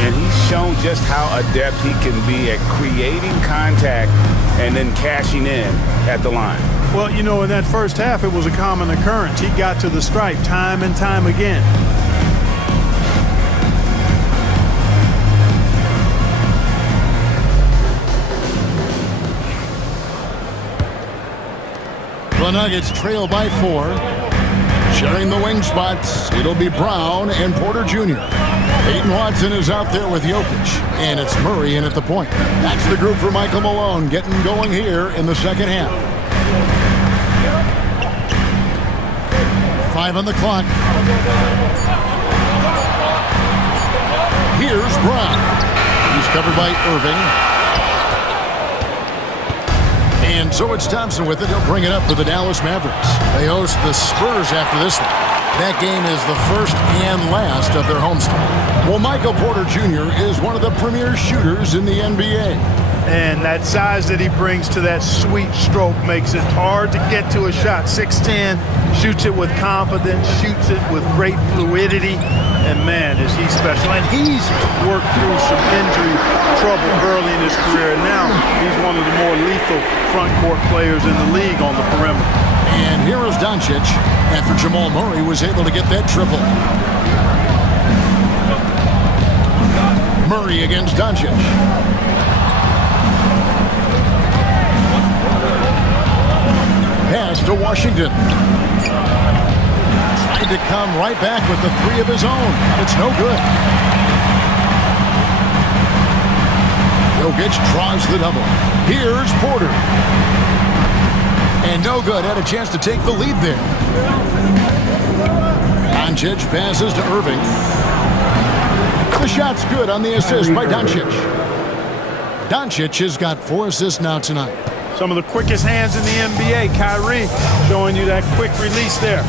And he's shown just how adept he can be at creating contact and then cashing in at the line. Well, you know, in that first half, it was a common occurrence. He got to the stripe time and time again. The Nuggets trail by 4. Sharing the wing spots, it'll be Brown and Porter Jr. Peyton Watson is out there with Jokic, and it's Murray in at the point. That's the group for Michael Malone getting going here in the second half. 5 on the clock. Here's Brown. He's covered by Irving. And so it's Thompson with it. He'll bring it up for the Dallas Mavericks. They host the Spurs after this one. That game is the first and last of their homestand. Well, Michael Porter Jr. is one of the premier shooters in the NBA. And that size that he brings to that sweet stroke makes it hard to get to a shot. 6'10", shoots it with confidence, shoots it with great fluidity. And man, is he special. And he's worked through some injury trouble early in his career. And now he's one of the more lethal front court players in the league on the perimeter. And here is Doncic after Jamal Murray was able to get that triple. Murray against Doncic. Pass to Washington. Tried to come right back with the 3 of his own, but it's no good. Jokic draws the double. Here's Porter. And no good. Had a chance to take the lead there. Doncic passes to Irving. The shot's good on the assist by Doncic. Doncic has got 4 assists now tonight. Some of the quickest hands in the NBA. Kyrie showing you that quick release there.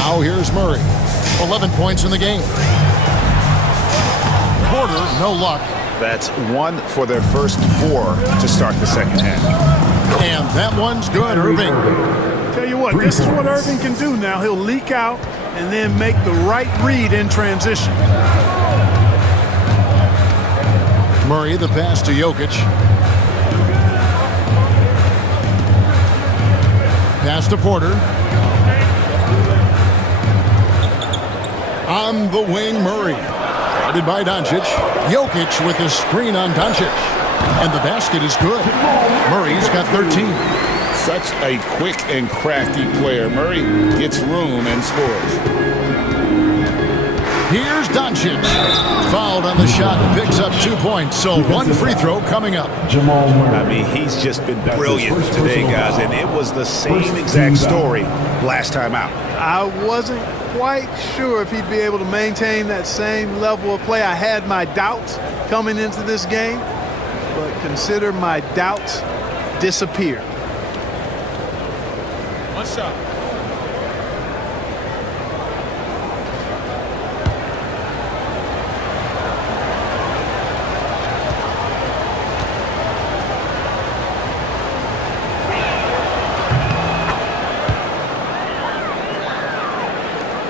Now here's Murray. 11 points in the game. Porter, no luck. That's 1 for their first 4 to start the second half. And that one's good, Irving. Tell you what, this is what Irving can do now. He'll leak out and then make the right read in transition. Murray, the pass to Jokic. Pass to Porter. On the wing, Murray. Guarded by Doncic. Jokic with a screen on Doncic. And the basket is good. Murray's got 13. Such a quick and crafty player. Murray gets room and scores. Here's Doncic. Fouled on the shot and picks up 2 points. So one free throw coming up. I mean, he's just been brilliant today, guys, and it was the same exact story last time out. I wasn't quite sure if he'd be able to maintain that same level of play. I had my doubts coming into this game, but consider my doubts disappear. One shot.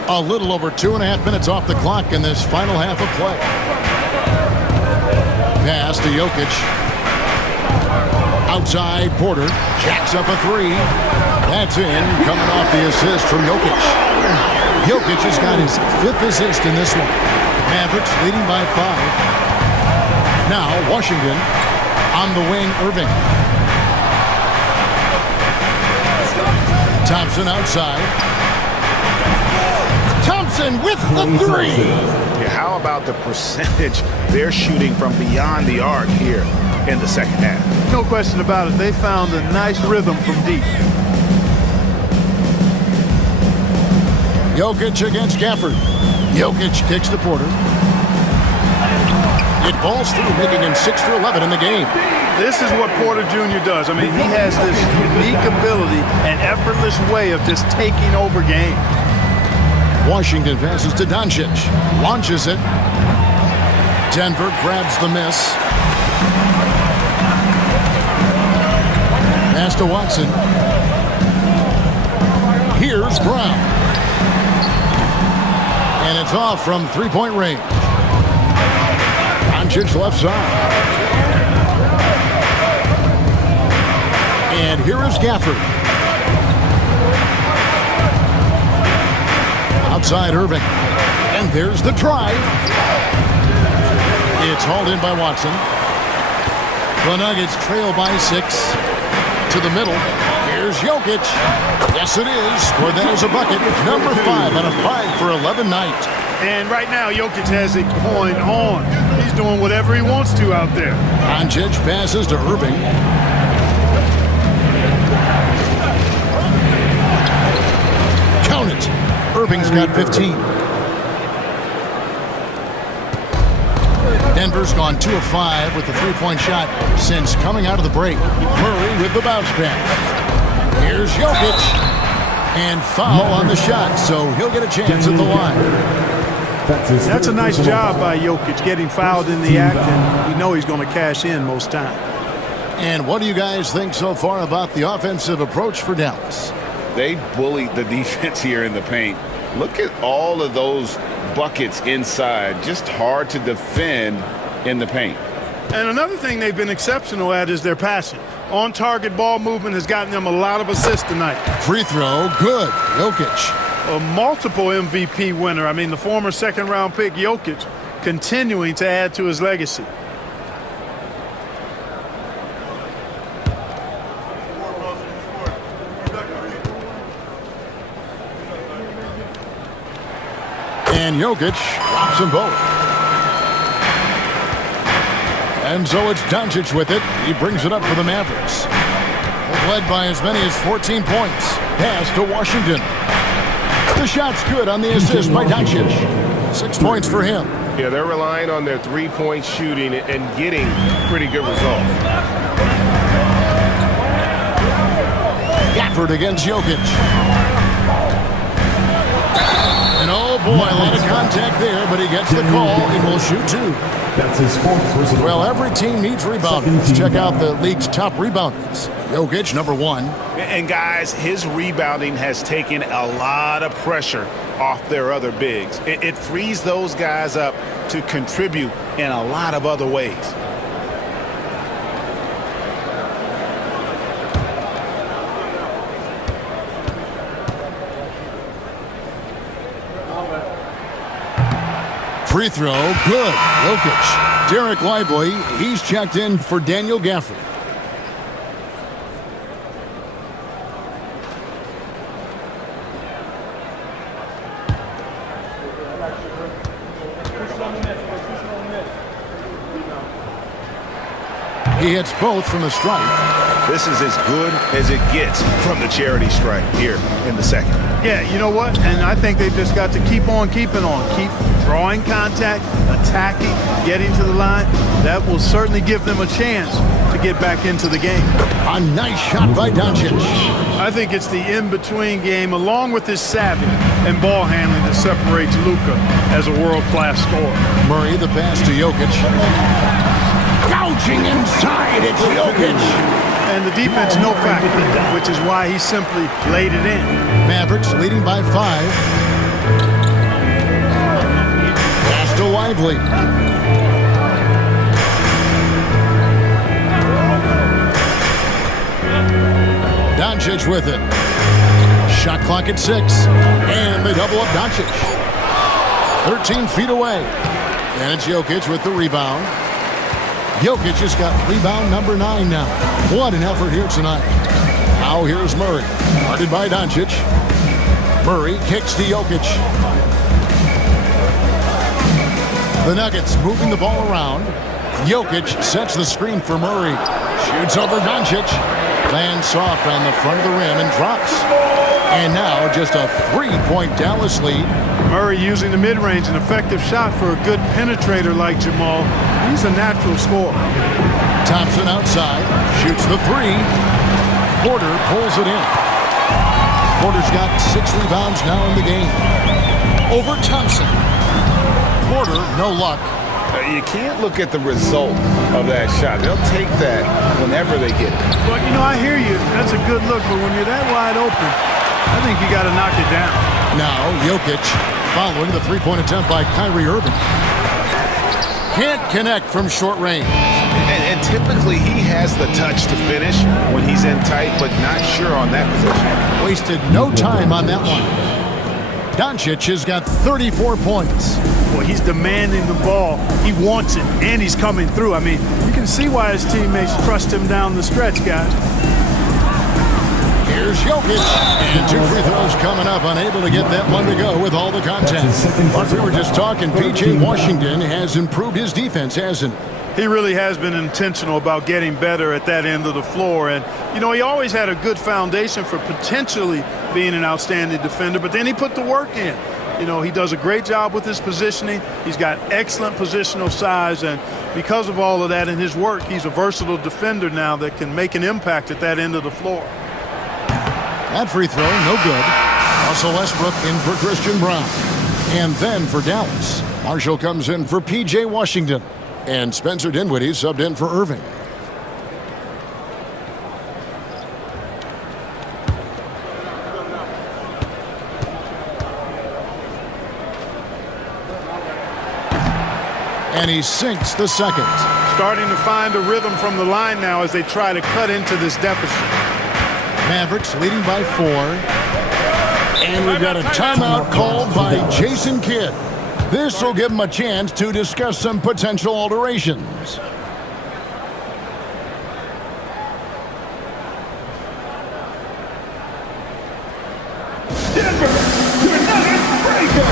A little over 2.5 minutes off the clock in this final half of play. Pass to Jokic. Outside, Porter jacks up a three. That's in, coming off the assist from Jokic. Jokic has got his 5th assist in this one. Mavericks leading by 5. Now Washington on the wing, Irving. Thompson outside. Thompson with the three. Yeah, how about the percentage they're shooting from beyond the arc here in the second half? No question about it. They found a nice rhythm from deep. Jokic against Gafford. Jokic kicks to Porter. It falls through, making him 6 for 11 in the game. This is what Porter Jr. does. I mean, he has this unique ability and effortless way of just taking over games. Washington passes to Doncic. Launches it. Denver grabs the miss. Pass to Watson. Here's Brown. And it's off from three-point range. Doncic left side. And here is Gafford. Outside Irving. And there's the drive. It's hauled in by Watson. The Nuggets trail by 6. To the middle. Here's Jokic. Yes, it is. Scored that as a bucket. Number 5 on a 5 for 11 night. And right now, Jokic has it going on. He's doing whatever he wants to out there. Doncic passes to Irving. Count it. Irving's got 15. Denver's gone 2 of 5 with the three-point shot since coming out of the break. Murray with the bounce pass. Here's Jokic. And foul on the shot, so he'll get a chance at the line. That's a nice job by Jokic, getting fouled in the act, and you know he's going to cash in most times. And what do you guys think so far about the offensive approach for Dallas? They bullied the defense here in the paint. Look at all of those buckets inside. Just hard to defend in the paint. And another thing they've been exceptional at is their passing. On-target ball movement has gotten them a lot of assists tonight. Free throw, good. Jokic. A multiple MVP winner. I mean, the former second-round pick, Jokic, continuing to add to his legacy. And Jokic drops them both. And so it's Doncic with it. He brings it up for the Mavericks. They've led by as many as 14 points. Pass to Washington. The shot's good on the assist by Doncic. 6 points for him. Yeah, they're relying on their three-point shooting and getting pretty good results. Gafford against Jokic. And oh boy, a lot of contact there, but he gets the call and will shoot 2. That's his 4th personal. Well, every team needs rebounders. Check out the league's top rebounders. Jokic, number 1. And guys, his rebounding has taken a lot of pressure off their other bigs. It frees those guys up to contribute in a lot of other ways. Free throw, good. Jokic. Derek Lively, he's checked in for Daniel Gafford. He hits both from the stripe. This is as good as it gets from the charity stripe here in the second. Yeah, you know what? And I think they've just got to keep on keeping on. Keep drawing contact, attacking, getting to the line. That will certainly give them a chance to get back into the game. A nice shot by Doncic. I think it's the in-between game, along with his savvy and ball handling, that separates Luka as a world-class scorer. Murray, the pass to Jokic. Gouging inside, it's Jokic. And the defense, no factor, which is why he simply laid it in. Mavericks leading by 5. Pass to Lively. Doncic with it. Shot clock at 6. And they double up Doncic. 13 feet away. And it's Jokic with the rebound. Jokic just got rebound number 9 now. What an effort here tonight. Now here's Murray. Guarded by Doncic. Murray kicks to Jokic. The Nuggets moving the ball around. Jokic sets the screen for Murray. Shoots over Doncic. Lands soft on the front of the rim and drops. And now just a 3-point Dallas lead. Murray using the mid-range, an effective shot for a good penetrator like Jamal. He's a natural scorer. Thompson outside, shoots the 3. Porter pulls it in. Porter's got 6 rebounds now in the game. Over Thompson. Porter, no luck. You can't look at the result of that shot. They'll take that whenever they get it. Well, you know, I hear you. That's a good look, but when you're that wide open, I think you got to knock it down. Now, Jokic following the 3-point attempt by Kyrie Irving. Can't connect from short range. And typically he has the touch to finish when he's in tight, but not sure on that position. Wasted no time on that one. Doncic has got 34 points. Well, he's demanding the ball. He wants it, and he's coming through. I mean, you can see why his teammates trust him down the stretch, guys. Here's Jokic, and 2 free throws coming up, unable to get that one to go with all the contact. But we were just talking, P.J. Washington has improved his defense, hasn't he? He really has been intentional about getting better at that end of the floor. And, you know, he always had a good foundation for potentially being an outstanding defender, but then he put the work in. You know, he does a great job with his positioning. He's got excellent positional size, and because of all of that in his work, he's a versatile defender now that can make an impact at that end of the floor. That free throw, no good. Russell Westbrook in for Christian Brown. And then for Dallas, Marshall comes in for P.J. Washington. And Spencer Dinwiddie subbed in for Irving. And he sinks the second. Starting to find a rhythm from the line now as they try to cut into this deficit. Mavericks leading by 4. And we've got a timeout called by Jason Kidd. This will give them a chance to discuss some potential alterations. Denver, your Nuggets breaker.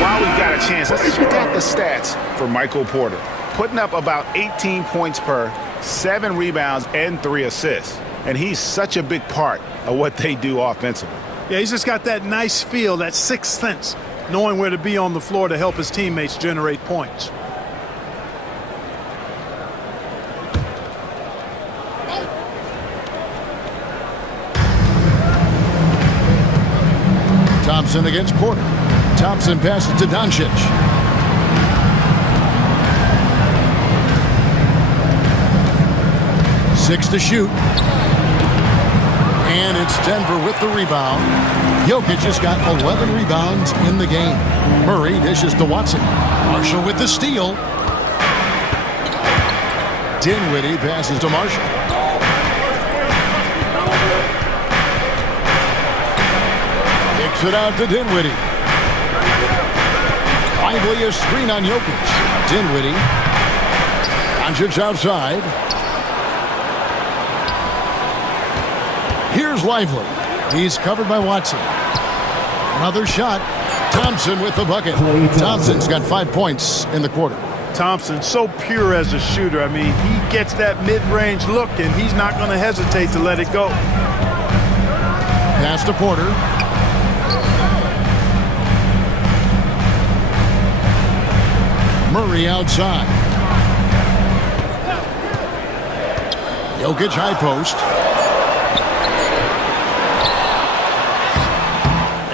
While we've got a chance, let's check out the stats for Michael Porter. Putting up about 18 points per, 7 rebounds, and 3 assists. And he's such a big part of what they do offensively. Yeah, he's just got that nice feel, that sixth sense, knowing where to be on the floor to help his teammates generate points. Thompson against Porter. Thompson passes to Doncic. Six to shoot. And it's Denver with the rebound. Jokic has got 11 rebounds in the game. Murray dishes to Watson. Marshall with the steal. Dinwiddie passes to Marshall. Kicks it out to Dinwiddie. Lively a screen on Jokic. Dinwiddie. Doncic outside. Here's Lively. He's covered by Watson. Another shot. Thompson with the bucket. Thompson's got 5 points in the quarter. Thompson, so pure as a shooter. I mean, he gets that mid-range look, and he's not going to hesitate to let it go. Pass to Porter. Murray outside. Jokic high post.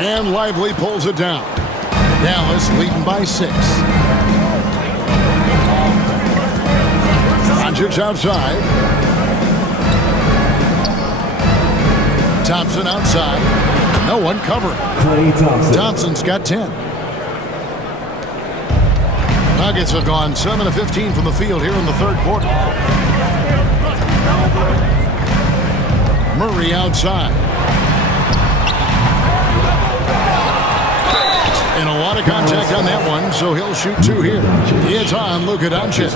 And Lively pulls it down. Dallas leading by 6. Doncic outside. Thompson outside. No one covering. Thompson's got 10. Nuggets have gone 7 of 15 from the field here in the third quarter. Murray outside. And a lot of contact on that one, so he'll shoot 2 here. It's on Luka Doncic.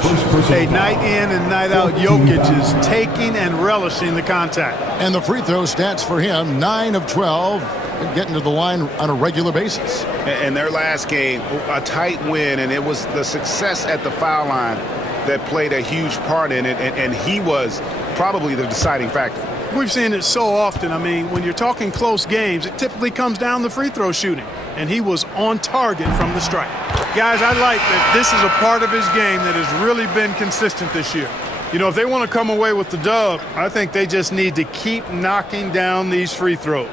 Hey, night in and night out, Jokic is taking and relishing the contact. And the free throw stats for him, 9 of 12, getting to the line on a regular basis. In their last game, a tight win, and it was the success at the foul line that played a huge part in it, and he was probably the deciding factor. We've seen it so often. I mean, when you're talking close games, it typically comes down to free throw shooting, and he was on target from the stripe. Guys, I like that this is a part of his game that has really been consistent this year. You know, if they want to come away with the dub, I think they just need to keep knocking down these free throws.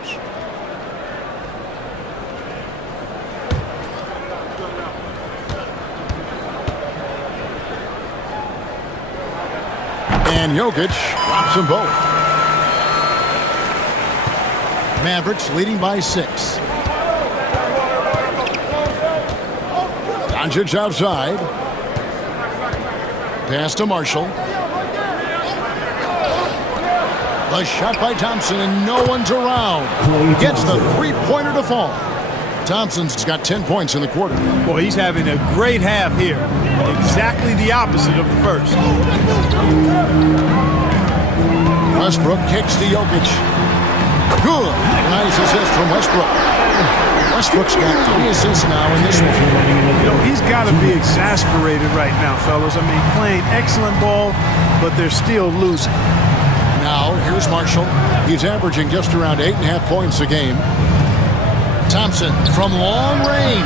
And Jokic drops them both. Mavericks leading by 6. Doncic outside. Pass to Marshall. The shot by Thompson, and no one's around. Gets the three-pointer to fall. Thompson's got 10 points in the quarter. Boy, he's having a great half here. Exactly the opposite of the first. Westbrook kicks to Jokic. Good. Nice assist from Westbrook. Westbrook's got 3 assists now in this one. You know, he's got to be exasperated right now, fellas. I mean, playing excellent ball, but they're still losing. Now, here's Marshall. He's averaging just around 8.5 points a game. Thompson from long range.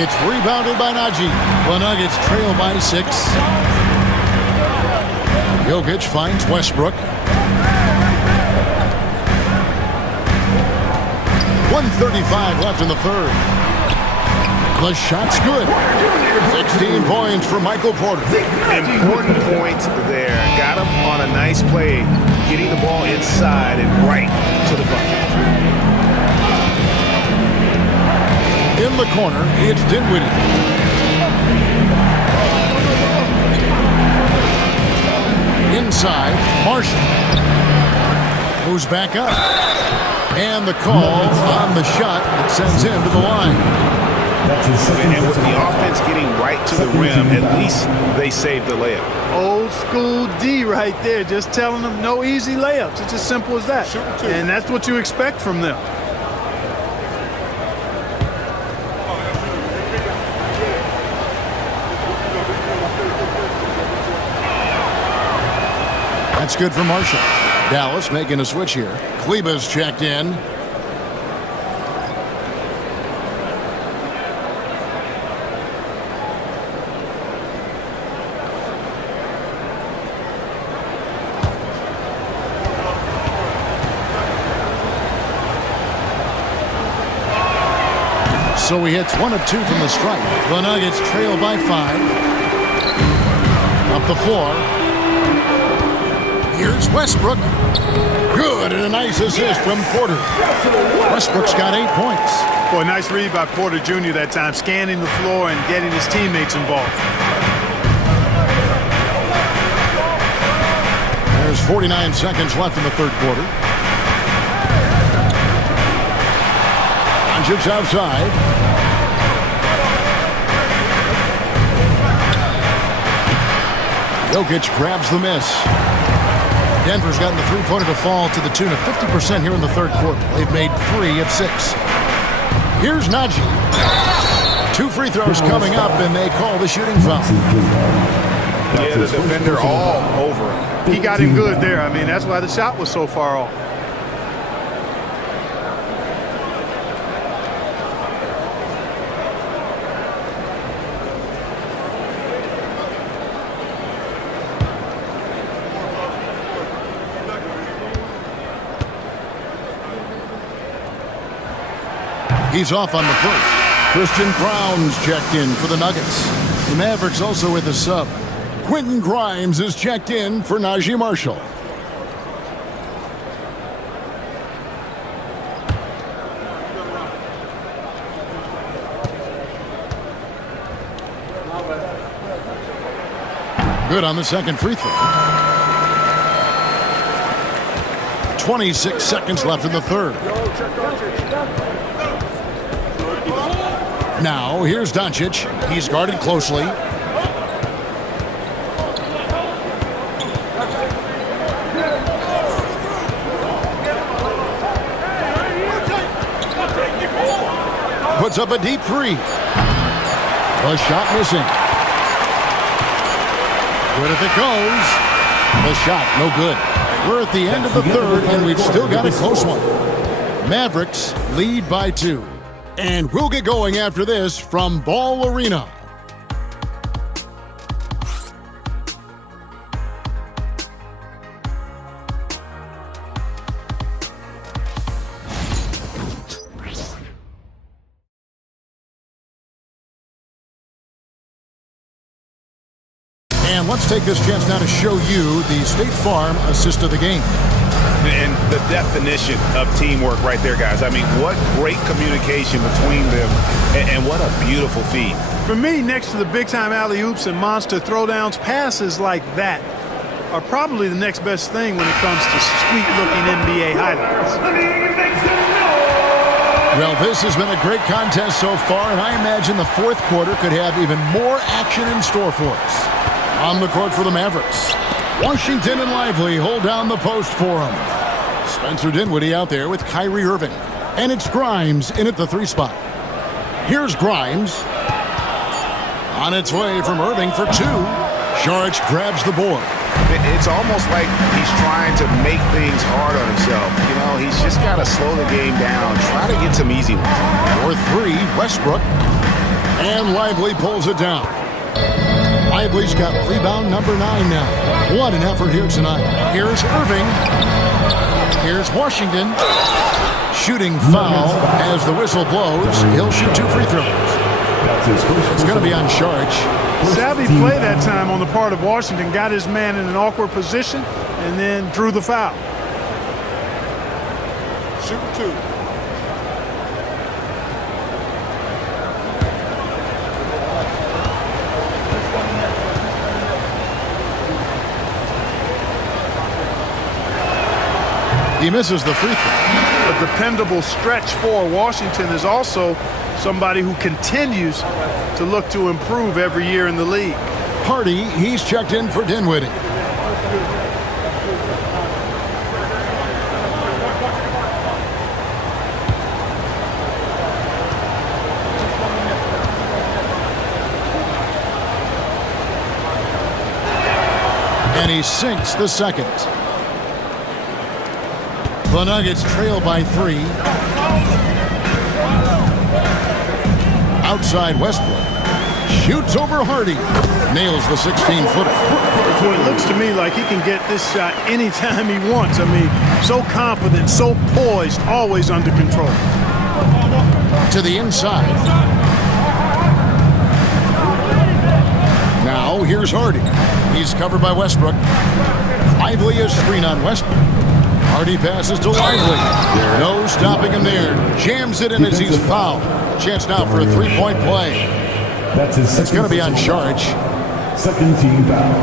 It's rebounded by Najee. The Nuggets trail by 6. Jokic finds Westbrook. 1:35 left in the third. The shot's good. 16 points for Michael Porter. Important point there. Got him on a nice play, getting the ball inside and right to the bucket. In the corner, it's Dinwiddie. Inside, Marshall. Moves back up. And the call on the shot that sends him to the line. And with the offense getting right to the rim, at least they saved the layup. Old school D right there, just telling them no easy layups. It's as simple as that. And that's what you expect from them. That's good for Marshall. Dallas making a switch here. Kleba's checked in. So he hits 1 of 2 from the stripe. The Nuggets trail by 5. Up the floor. Here's Westbrook. Good, and a nice assist from Porter. Westbrook's got 8 points. Boy, nice read by Porter Jr. that time, scanning the floor and getting his teammates involved. There's 49 seconds left in the third quarter. Doncic outside. Jokic grabs the miss. Denver's gotten the three-pointer to fall to the tune of 50% here in the third quarter. They've made 3 of 6. Here's Najee. 2 free throws coming up, and they call the shooting foul. Yeah, the defender all over him. He got him good there. I mean, that's why the shot was so far off. He's off on the first. Christian Brown's checked in for the Nuggets. The Mavericks also with a sub. Quentin Grimes is checked in for Najee Marshall. Good on the second free throw. 26 seconds left in the third. Now, here's Doncic. He's guarded closely. Puts up a deep three. The shot missing. Good if it goes. The shot no good. We're at the end of the third, and we've still got a close one. Mavericks lead by 2. And we'll get going after this from Ball Arena. And let's take this chance now to show you the State Farm assist of the game. And the definition of teamwork right there, guys. I mean, what great communication between them, and what a beautiful feed. For me, next to the big-time alley-oops and monster throwdowns, passes like that are probably the next best thing when it comes to sweet-looking NBA highlights. Well, this has been a great contest so far, and I imagine the fourth quarter could have even more action in store for us. On the court for the Mavericks, Washington and Lively hold down the post for him. Spencer Dinwiddie out there with Kyrie Irving. And it's Grimes in at the 3 spot. Here's Grimes. On its way from Irving for 2. Saric grabs the board. It's almost like he's trying to make things hard on himself. You know, he's just got to slow the game down. Try to get some easy ones. For 3, Westbrook. And Lively pulls it down. Lively's got rebound number 9 now. What an effort here tonight. Here's Irving. Here's Washington. Shooting foul as the whistle blows. He'll shoot 2 free throws. It's going to be on Saric. Savvy play that time on the part of Washington. Got his man in an awkward position and then drew the foul. Shoot 2. He misses the free throw. A dependable stretch for Washington is also somebody who continues to look to improve every year in the league. Hardy, he's checked in for Dinwiddie. And he sinks the second. The Nuggets trail by 3. Outside Westbrook. Shoots over Hardy. Nails the 16-footer. Well, it looks to me like he can get this shot anytime he wants. I mean, so confident, so poised, always under control. To the inside. Now here's Hardy. He's covered by Westbrook. Lively is screen on Westbrook. Hardy passes to Lively. No stopping him there. Jams it in as he's fouled. Chance now for a 3-point play. It's going to be on Saric. Second team foul.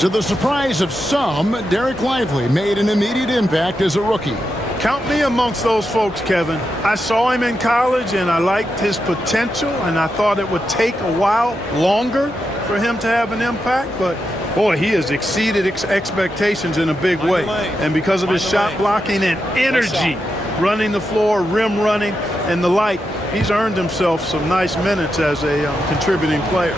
To the surprise of some, Derek Lively made an immediate impact as a rookie. Count me amongst those folks, Kevin. I saw him in college, and I liked his potential, and I thought it would take a while longer for him to have an impact, but boy, he has exceeded expectations in a big way. And because of his shot blocking and energy, running the floor, rim running, and the like, he's earned himself some nice minutes as a contributing player.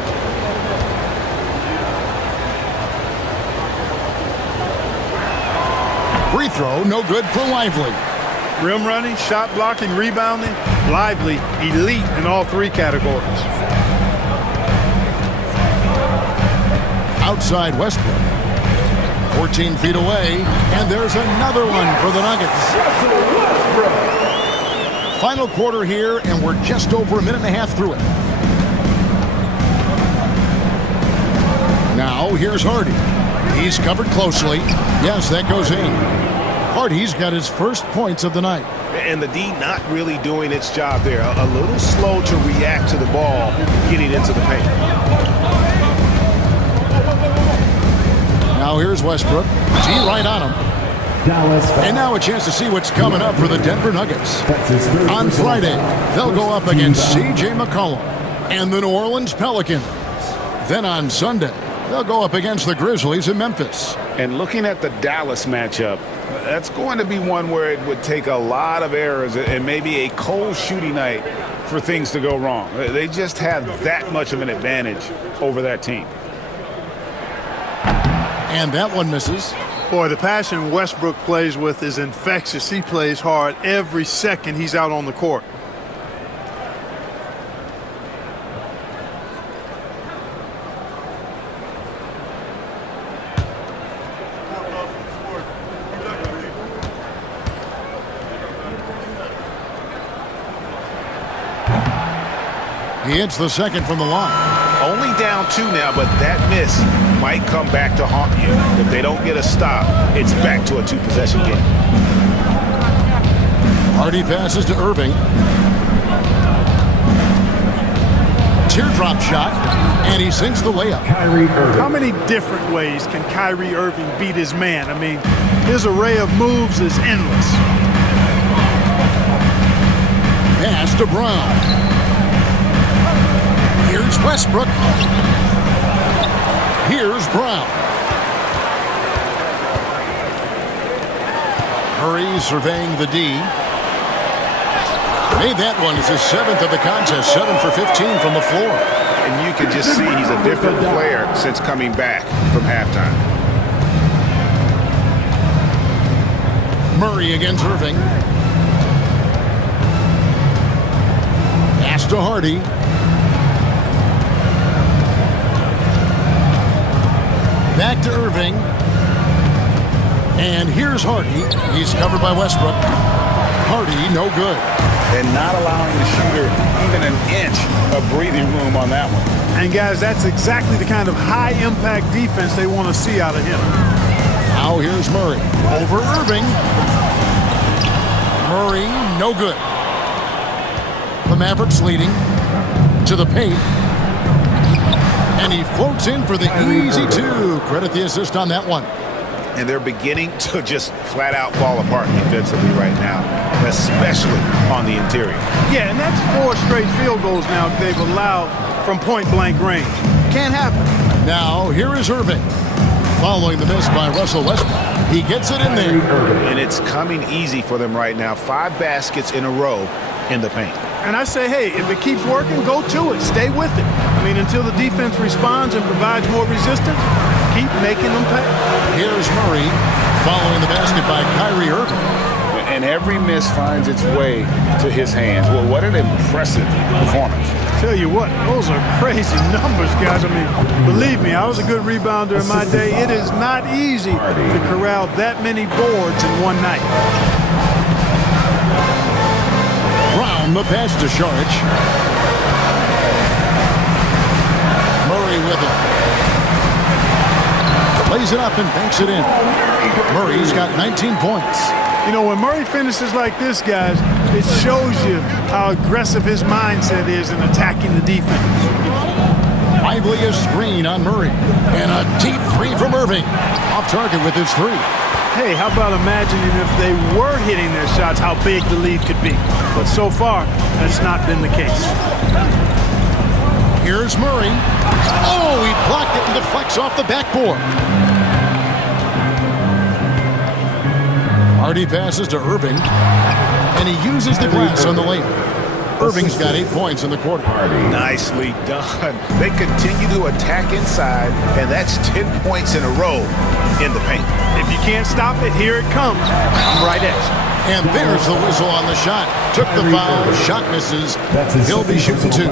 Free throw, no good for Lively. Rim running, shot blocking, rebounding, Lively, elite in all three categories. Outside Westbrook. 14 feet away, and there's another one for the Nuggets. Final quarter here, and we're just over a minute and a half through it. Now, here's Hardy. He's covered closely. Yes, that goes in. Hardy's got his first points of the night. And the D not really doing its job there. A little slow to react to the ball getting into the paint. Now here's Westbrook. G right on him. And now a chance to see what's coming up for the Denver Nuggets. On Friday, they'll go up against C.J. McCollum and the New Orleans Pelicans. Then on Sunday, they'll go up against the Grizzlies in Memphis. And looking at the Dallas matchup, that's going to be one where it would take a lot of errors and maybe a cold shooting night for things to go wrong. They just have that much of an advantage over that team. And that one misses. Boy, the passion Westbrook plays with is infectious. He plays hard every second he's out on the court. He hits the second from the line. Only down 2 now, but that miss might come back to haunt you. If they don't get a stop, it's back to a 2-possession game. Hardy passes to Irving. Teardrop shot, and he sinks the layup. How many different ways can Kyrie Irving beat his man? I mean, his array of moves is endless. Pass to Brown. Here's Westbrook. Here's Brown. Murray surveying the D. Made that one. It's his 7th of the contest. 7 for 15 from the floor. And you can just see he's a different player since coming back from halftime. Murray against Irving. Pass to Hardy. Back to Irving. And here's Hardy. He's covered by Westbrook. Hardy, no good. And not allowing the shooter even an inch of breathing room on that one. And guys, that's exactly the kind of high-impact defense they want to see out of him. Now here's Murray. Over Irving. Murray, no good. The Mavericks leading to the paint. And he floats in for the easy 2. Credit the assist on that one. And they're beginning to just flat out fall apart defensively right now, especially on the interior. Yeah, and that's 4 straight field goals now they've allowed from point-blank range. Can't happen. Now, here is Irving. Following the miss by Russell Westbrook. He gets it in there. And it's coming easy for them right now. 5 baskets in a row in the paint. And I say, hey, if it keeps working, go to it. Stay with it. I mean, until the defense responds and provides more resistance, keep making them pay. Here's Murray following the basket by Kyrie Irving. And every miss finds its way to his hands. Well, what an impressive performance. Tell you what, those are crazy numbers, guys. I mean, believe me, I was a good rebounder in my day. It is not easy to corral that many boards in one night. Brown, the pass to Saric. Murray with it. Lays it up and banks it in. Murray's got 19 points. You know, when Murray finishes like this, guys, it shows you how aggressive his mindset is in attacking the defense. Lively a screen on Murray. And a deep 3 from Irving. Off target with his 3. Hey, how about imagining if they were hitting their shots, how big the lead could be? But so far, that's not been the case. Here's Murray. Oh, he blocked it and deflects off the backboard. Hardy passes to Irving, and he uses the glass on the lane. Irving's got 8 points in the quarter. Nicely done. They continue to attack inside, and that's 10 points in a row in the paint. If you can't stop it, here it comes. I'm right at you. And there's the whistle on the shot. Took the foul, shot misses. He'll be shooting 2.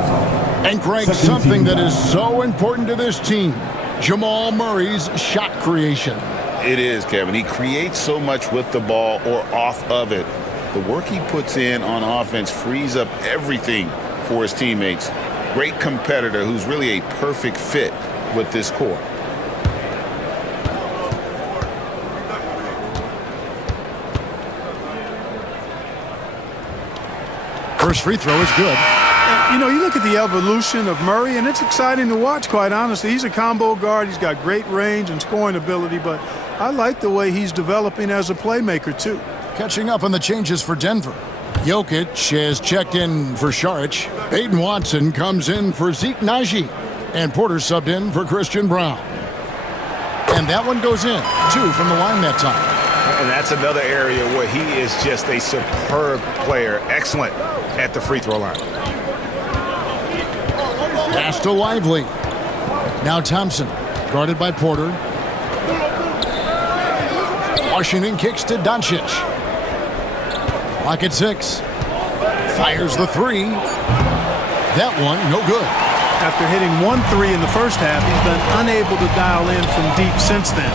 And Greg, something that is so important to this team, Jamal Murray's shot creation. It is, Kevin. He creates so much with the ball or off of it. The work he puts in on offense frees up everything for his teammates. Great competitor who's really a perfect fit with this core. First free throw is good. You know, you look at the evolution of Murray, and it's exciting to watch, quite honestly. He's a combo guard. He's got great range and scoring ability, but I like the way he's developing as a playmaker, too. Catching up on the changes for Denver. Jokic has checked in for Šarić. Aiden Watson comes in for Zeke Nagy. And Porter subbed in for Christian Brown. And that one goes in. 2 from the line that time. And that's another area where he is just a superb player. Excellent at the free throw line. Pass to Lively. Now Thompson, guarded by Porter. Washington kicks to Doncic. Clock at 6. Fires the 3. That one, no good. After hitting 1 3 in the first half, he's been unable to dial in from deep since then.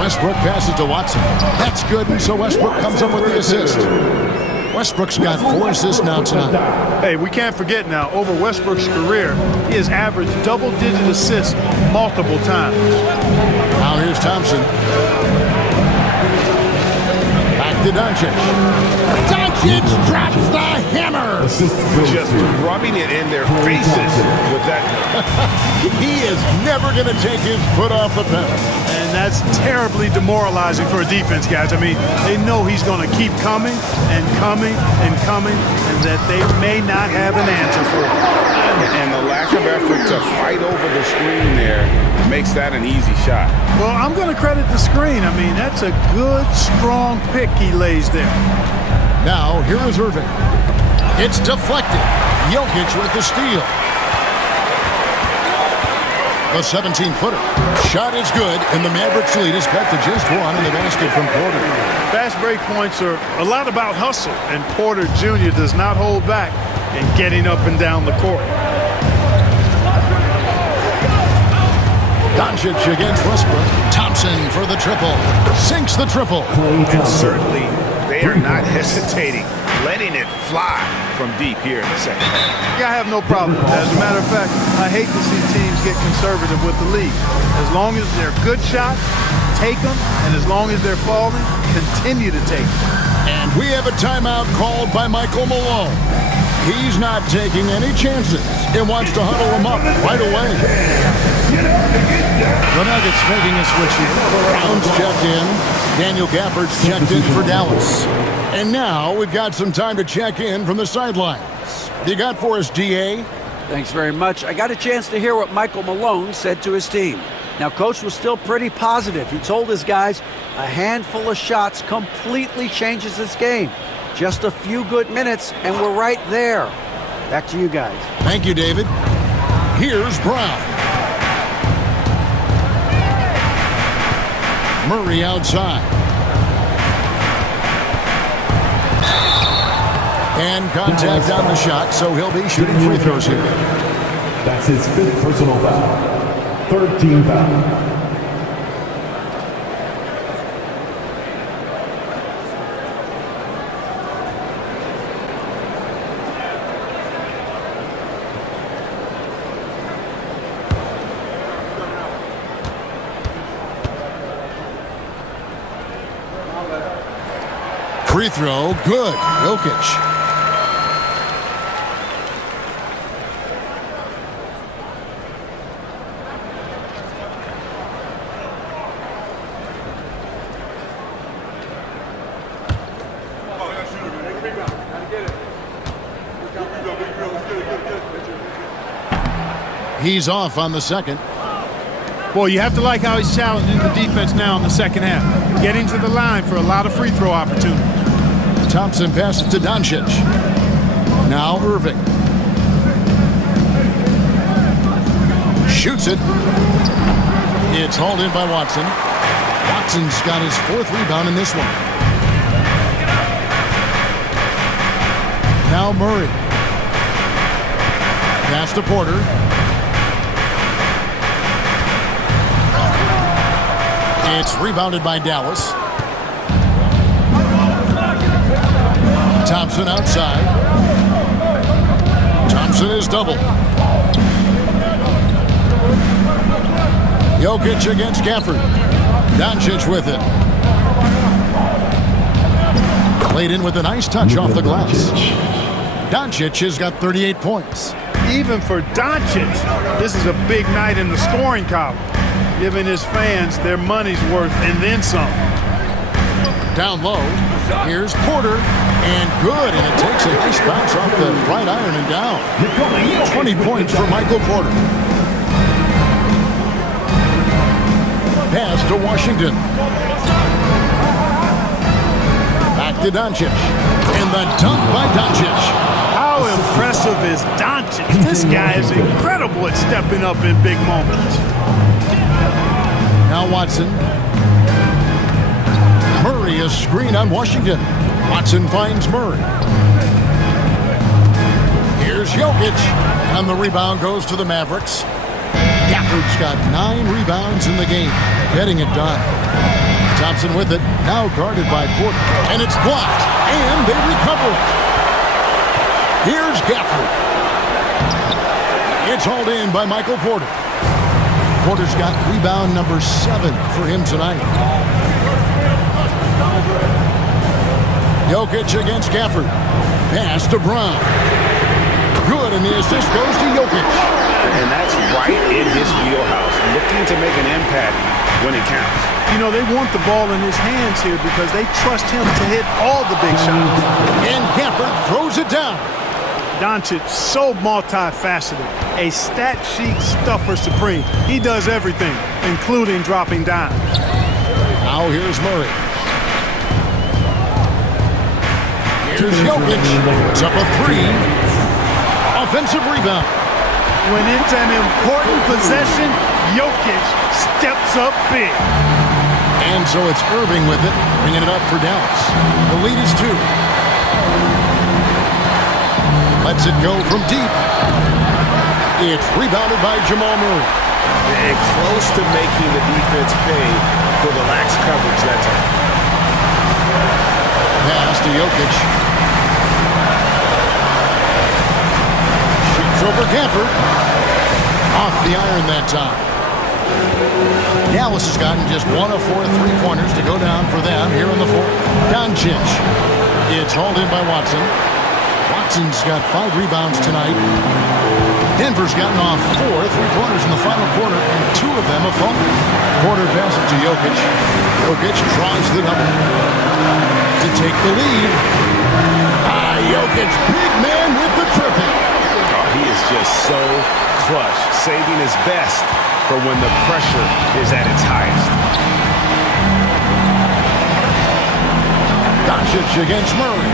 Westbrook passes to Watson. That's good, and so Westbrook comes up with the assist. Westbrook's got 4 assists now tonight. Hey, we can't forget now, over Westbrook's career, he has averaged double-digit assists multiple times. Now here's Thompson. Back to Doncic. Doncic drops the hammer. Just rubbing it in their faces with that. He is never going to take his foot off the pedal. And that's terribly demoralizing for a defense, guys. I mean, they know he's going to keep coming and coming and coming, and that they may not have an answer for it. And the lack of effort to fight over the screen there makes that an easy shot. Well, I'm going to credit the screen. I mean, that's a good, strong pick he lays there. Now, here is Irving. It's deflected. Jokic with the steal. The 17-footer. Shot is good, and the Mavericks lead is cut to just 1 in the basket from Porter. Fast break points are a lot about hustle, and Porter Jr. does not hold back in getting up and down the court. Doncic against Westbrook. Thompson for the triple. Sinks the triple. And certainly they are not hesitating, letting it fly from deep here in the second half. Yeah, I have no problem. As a matter of fact, I hate to see teams get conservative with the lead. As long as they're good shots, take them, and as long as they're falling, continue to take them. And we have a timeout called by Michael Malone. He's not taking any chances and wants to huddle them up right away. The Nuggets making a switch here. Brown's checked in. Daniel Gafford's checked in for Dallas. And now we've got some time to check in from the sidelines. You got for us, DA? Thanks very much. I got a chance to hear what Michael Malone said to his team. Now, Coach was still pretty positive. He told his guys a handful of shots completely changes this game. Just a few good minutes, and we're right there. Back to you guys. Thank you, David. Here's Brown. Murray outside. And contact on the shot, so he'll be shooting free throws here. That's his 5th personal foul. 3rd team foul. Free throw, good. Jokic. He's off on the second. Boy, you have to like how he's challenging the defense now in the second half. Getting to the line for a lot of free throw opportunities. Thompson passes to Doncic. Now Irving. Shoots it. It's hauled in by Watson. Watson's got his 4th rebound in this one. Now Murray. Pass to Porter. It's rebounded by Dallas. Thompson outside. Thompson is double. Jokic against Gafford. Doncic with it. Played in with a nice touch off the glass. Doncic has got 38 points. Even for Doncic, this is a big night in the scoring column, giving his fans their money's worth and then some. Down low, here's Porter, and good, and it takes a nice bounce off the right iron and down. 20 points for Michael Porter. Pass to Washington. Back to Doncic, and the dunk by Doncic. How impressive is Doncic? This guy is incredible at stepping up in big moments. Now Watson. Murray is screen on Washington. Watson finds Murray. Here's Jokic, and the rebound goes to the Mavericks. Gafford's got 9 rebounds in the game, getting it done. Thompson with it, now guarded by Porter, and it's blocked, and they recover. Here's Gafford. It's hauled in by Michael Porter. Porter's got rebound number 7 for him tonight. Jokic against Gafford. Pass to Brown. Good, and the assist goes to Jokic. And that's right in his wheelhouse, looking to make an impact when it counts. You know, they want the ball in his hands here because they trust him to hit all the big shots. And Gafford throws it down. Doncic, so multifaceted, a stat sheet stuffer supreme. He does everything, including dropping dimes. Now here's Murray. Here's Jokic. It's up a 3. Offensive rebound. When it's an important possession, Jokic steps up big. And so it's Irving with it, bringing it up for Dallas. The lead is 2. Lets it go from deep. It's rebounded by Jamal Murray. And close to making the defense pay for the lax coverage that time. Pass to Jokic. Shoots over Gafford. Off the iron that time. Dallas has gotten just 1 of 4 3-pointers to go down for them here in the 4th. Doncic. It's hauled in by Watson. Watson's got 5 rebounds tonight. Denver's gotten off 4 3-pointers in the final quarter, and 2 of them have fallen. Porter passes to Jokic. Jokic tries the double to take the lead. Jokic, big man with the triple. Oh, he is just so clutch, saving his best for when the pressure is at its highest. Doncic against Murray.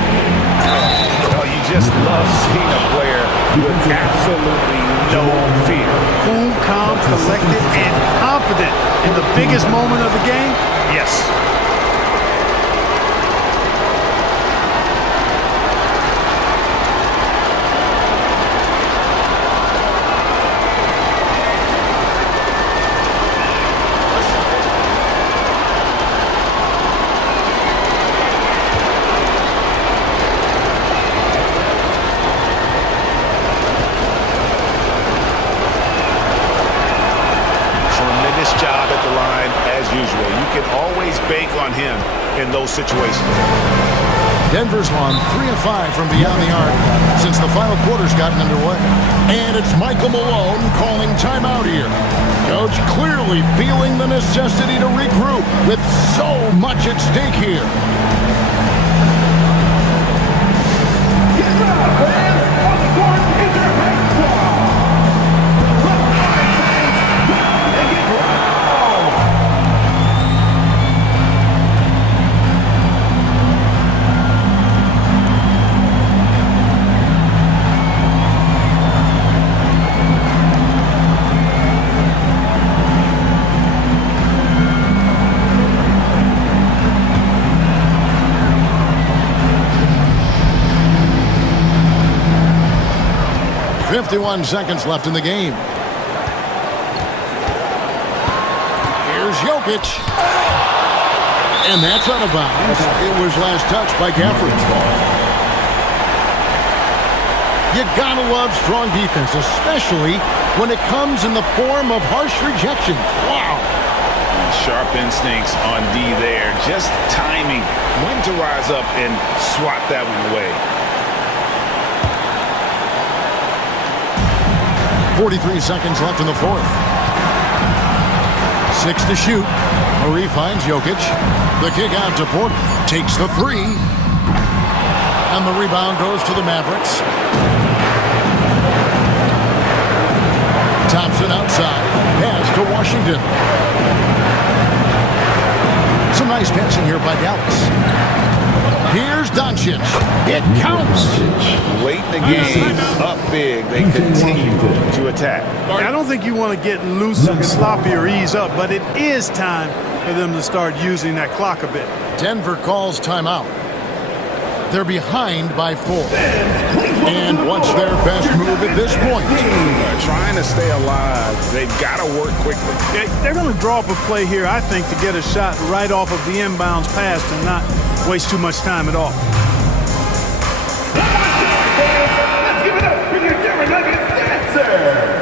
Oh, you just love seeing a player with absolutely no fear. Cool, calm, collected, and confident in the biggest moment of the game? Yes. In those situations. Denver's won 3 of 5 from beyond the arc since the final quarter's gotten underway. And it's Michael Malone calling timeout here. Coach clearly feeling the necessity to regroup with so much at stake here. 51 seconds left in the game. Here's Jokic. And that's out of bounds. It was last touched by Gafford. You gotta love strong defense, especially when it comes in the form of harsh rejection. Wow. Sharp instincts on D there. Just timing when to rise up and swat that one away. 43 seconds left in the fourth. 6 to shoot. Murray finds Jokic. The kick out to Porter. Takes the three. And the rebound goes to the Mavericks. Thompson outside. Pass to Washington. Some nice passing here by Dallas. Here's Doncic. It counts. Late in the game, up big, they continue to attack. I don't think you want to get loose and sloppy or ease up, but it is time for them to start using that clock a bit. Denver calls timeout. They're behind by 4. And what's their best move at this point? Trying to stay alive. They've got to work quickly. They're going to draw up a play here, I think, to get a shot right off of the inbounds pass and not waste too much time at all. Let's give it up for your Denver Nuggets dancer.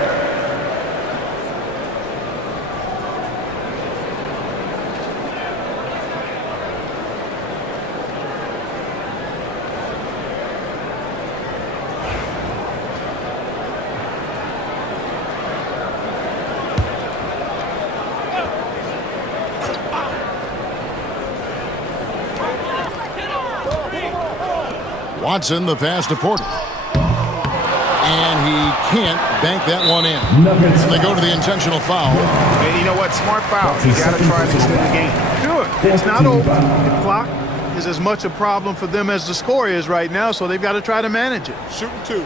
Watson, the pass to Porter. And he can't bank that one in. And they go to the intentional foul. And you know what? Smart foul. You got to try to extend the game. Sure. It's not over. The clock is as much a problem for them as the score is right now, so they've got to try to manage it. Shooting 2.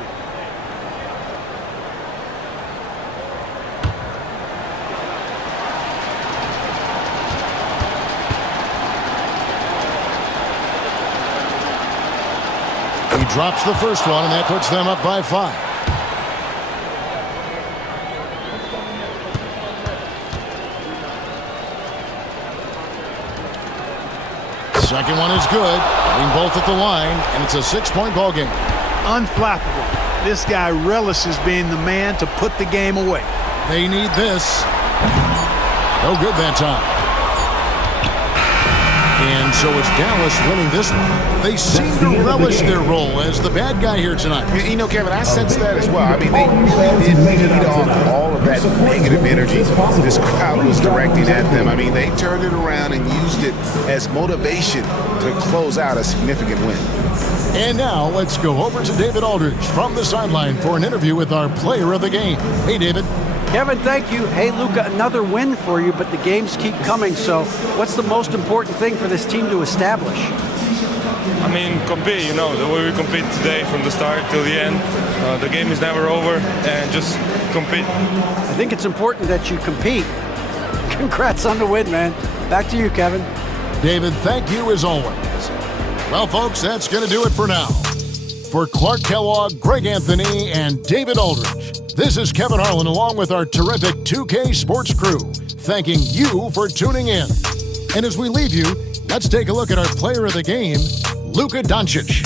He drops the first one, and that puts them up by 5. Second one is good. Hitting both at the line, and it's a 6-point ball game. Unflappable. This guy relishes being the man to put the game away. They need this. No good that time. And so it's Dallas winning this one. They seem to relish their role as the bad guy here tonight. You know, Kevin, I sense that as well. I mean, they really did feed off all of that negative energy this crowd was directing at them. I mean, they turned it around and used it as motivation to close out a significant win. And now let's go over to David Aldridge from the sideline for an interview with our player of the game. Hey, David. Kevin, thank you. Hey, Luka, another win for you, but the games keep coming. So what's the most important thing for this team to establish? I mean, compete, you know, the way we compete today from the start till the end. The game is never over, and just compete. I think it's important that you compete. Congrats on the win, man. Back to you, Kevin. David, thank you as always. Well, folks, that's going to do it for now. For Clark Kellogg, Greg Anthony, and David Aldridge, this is Kevin Harlan along with our terrific 2K Sports crew, thanking you for tuning in. And as we leave you, let's take a look at our player of the game, Luka Doncic.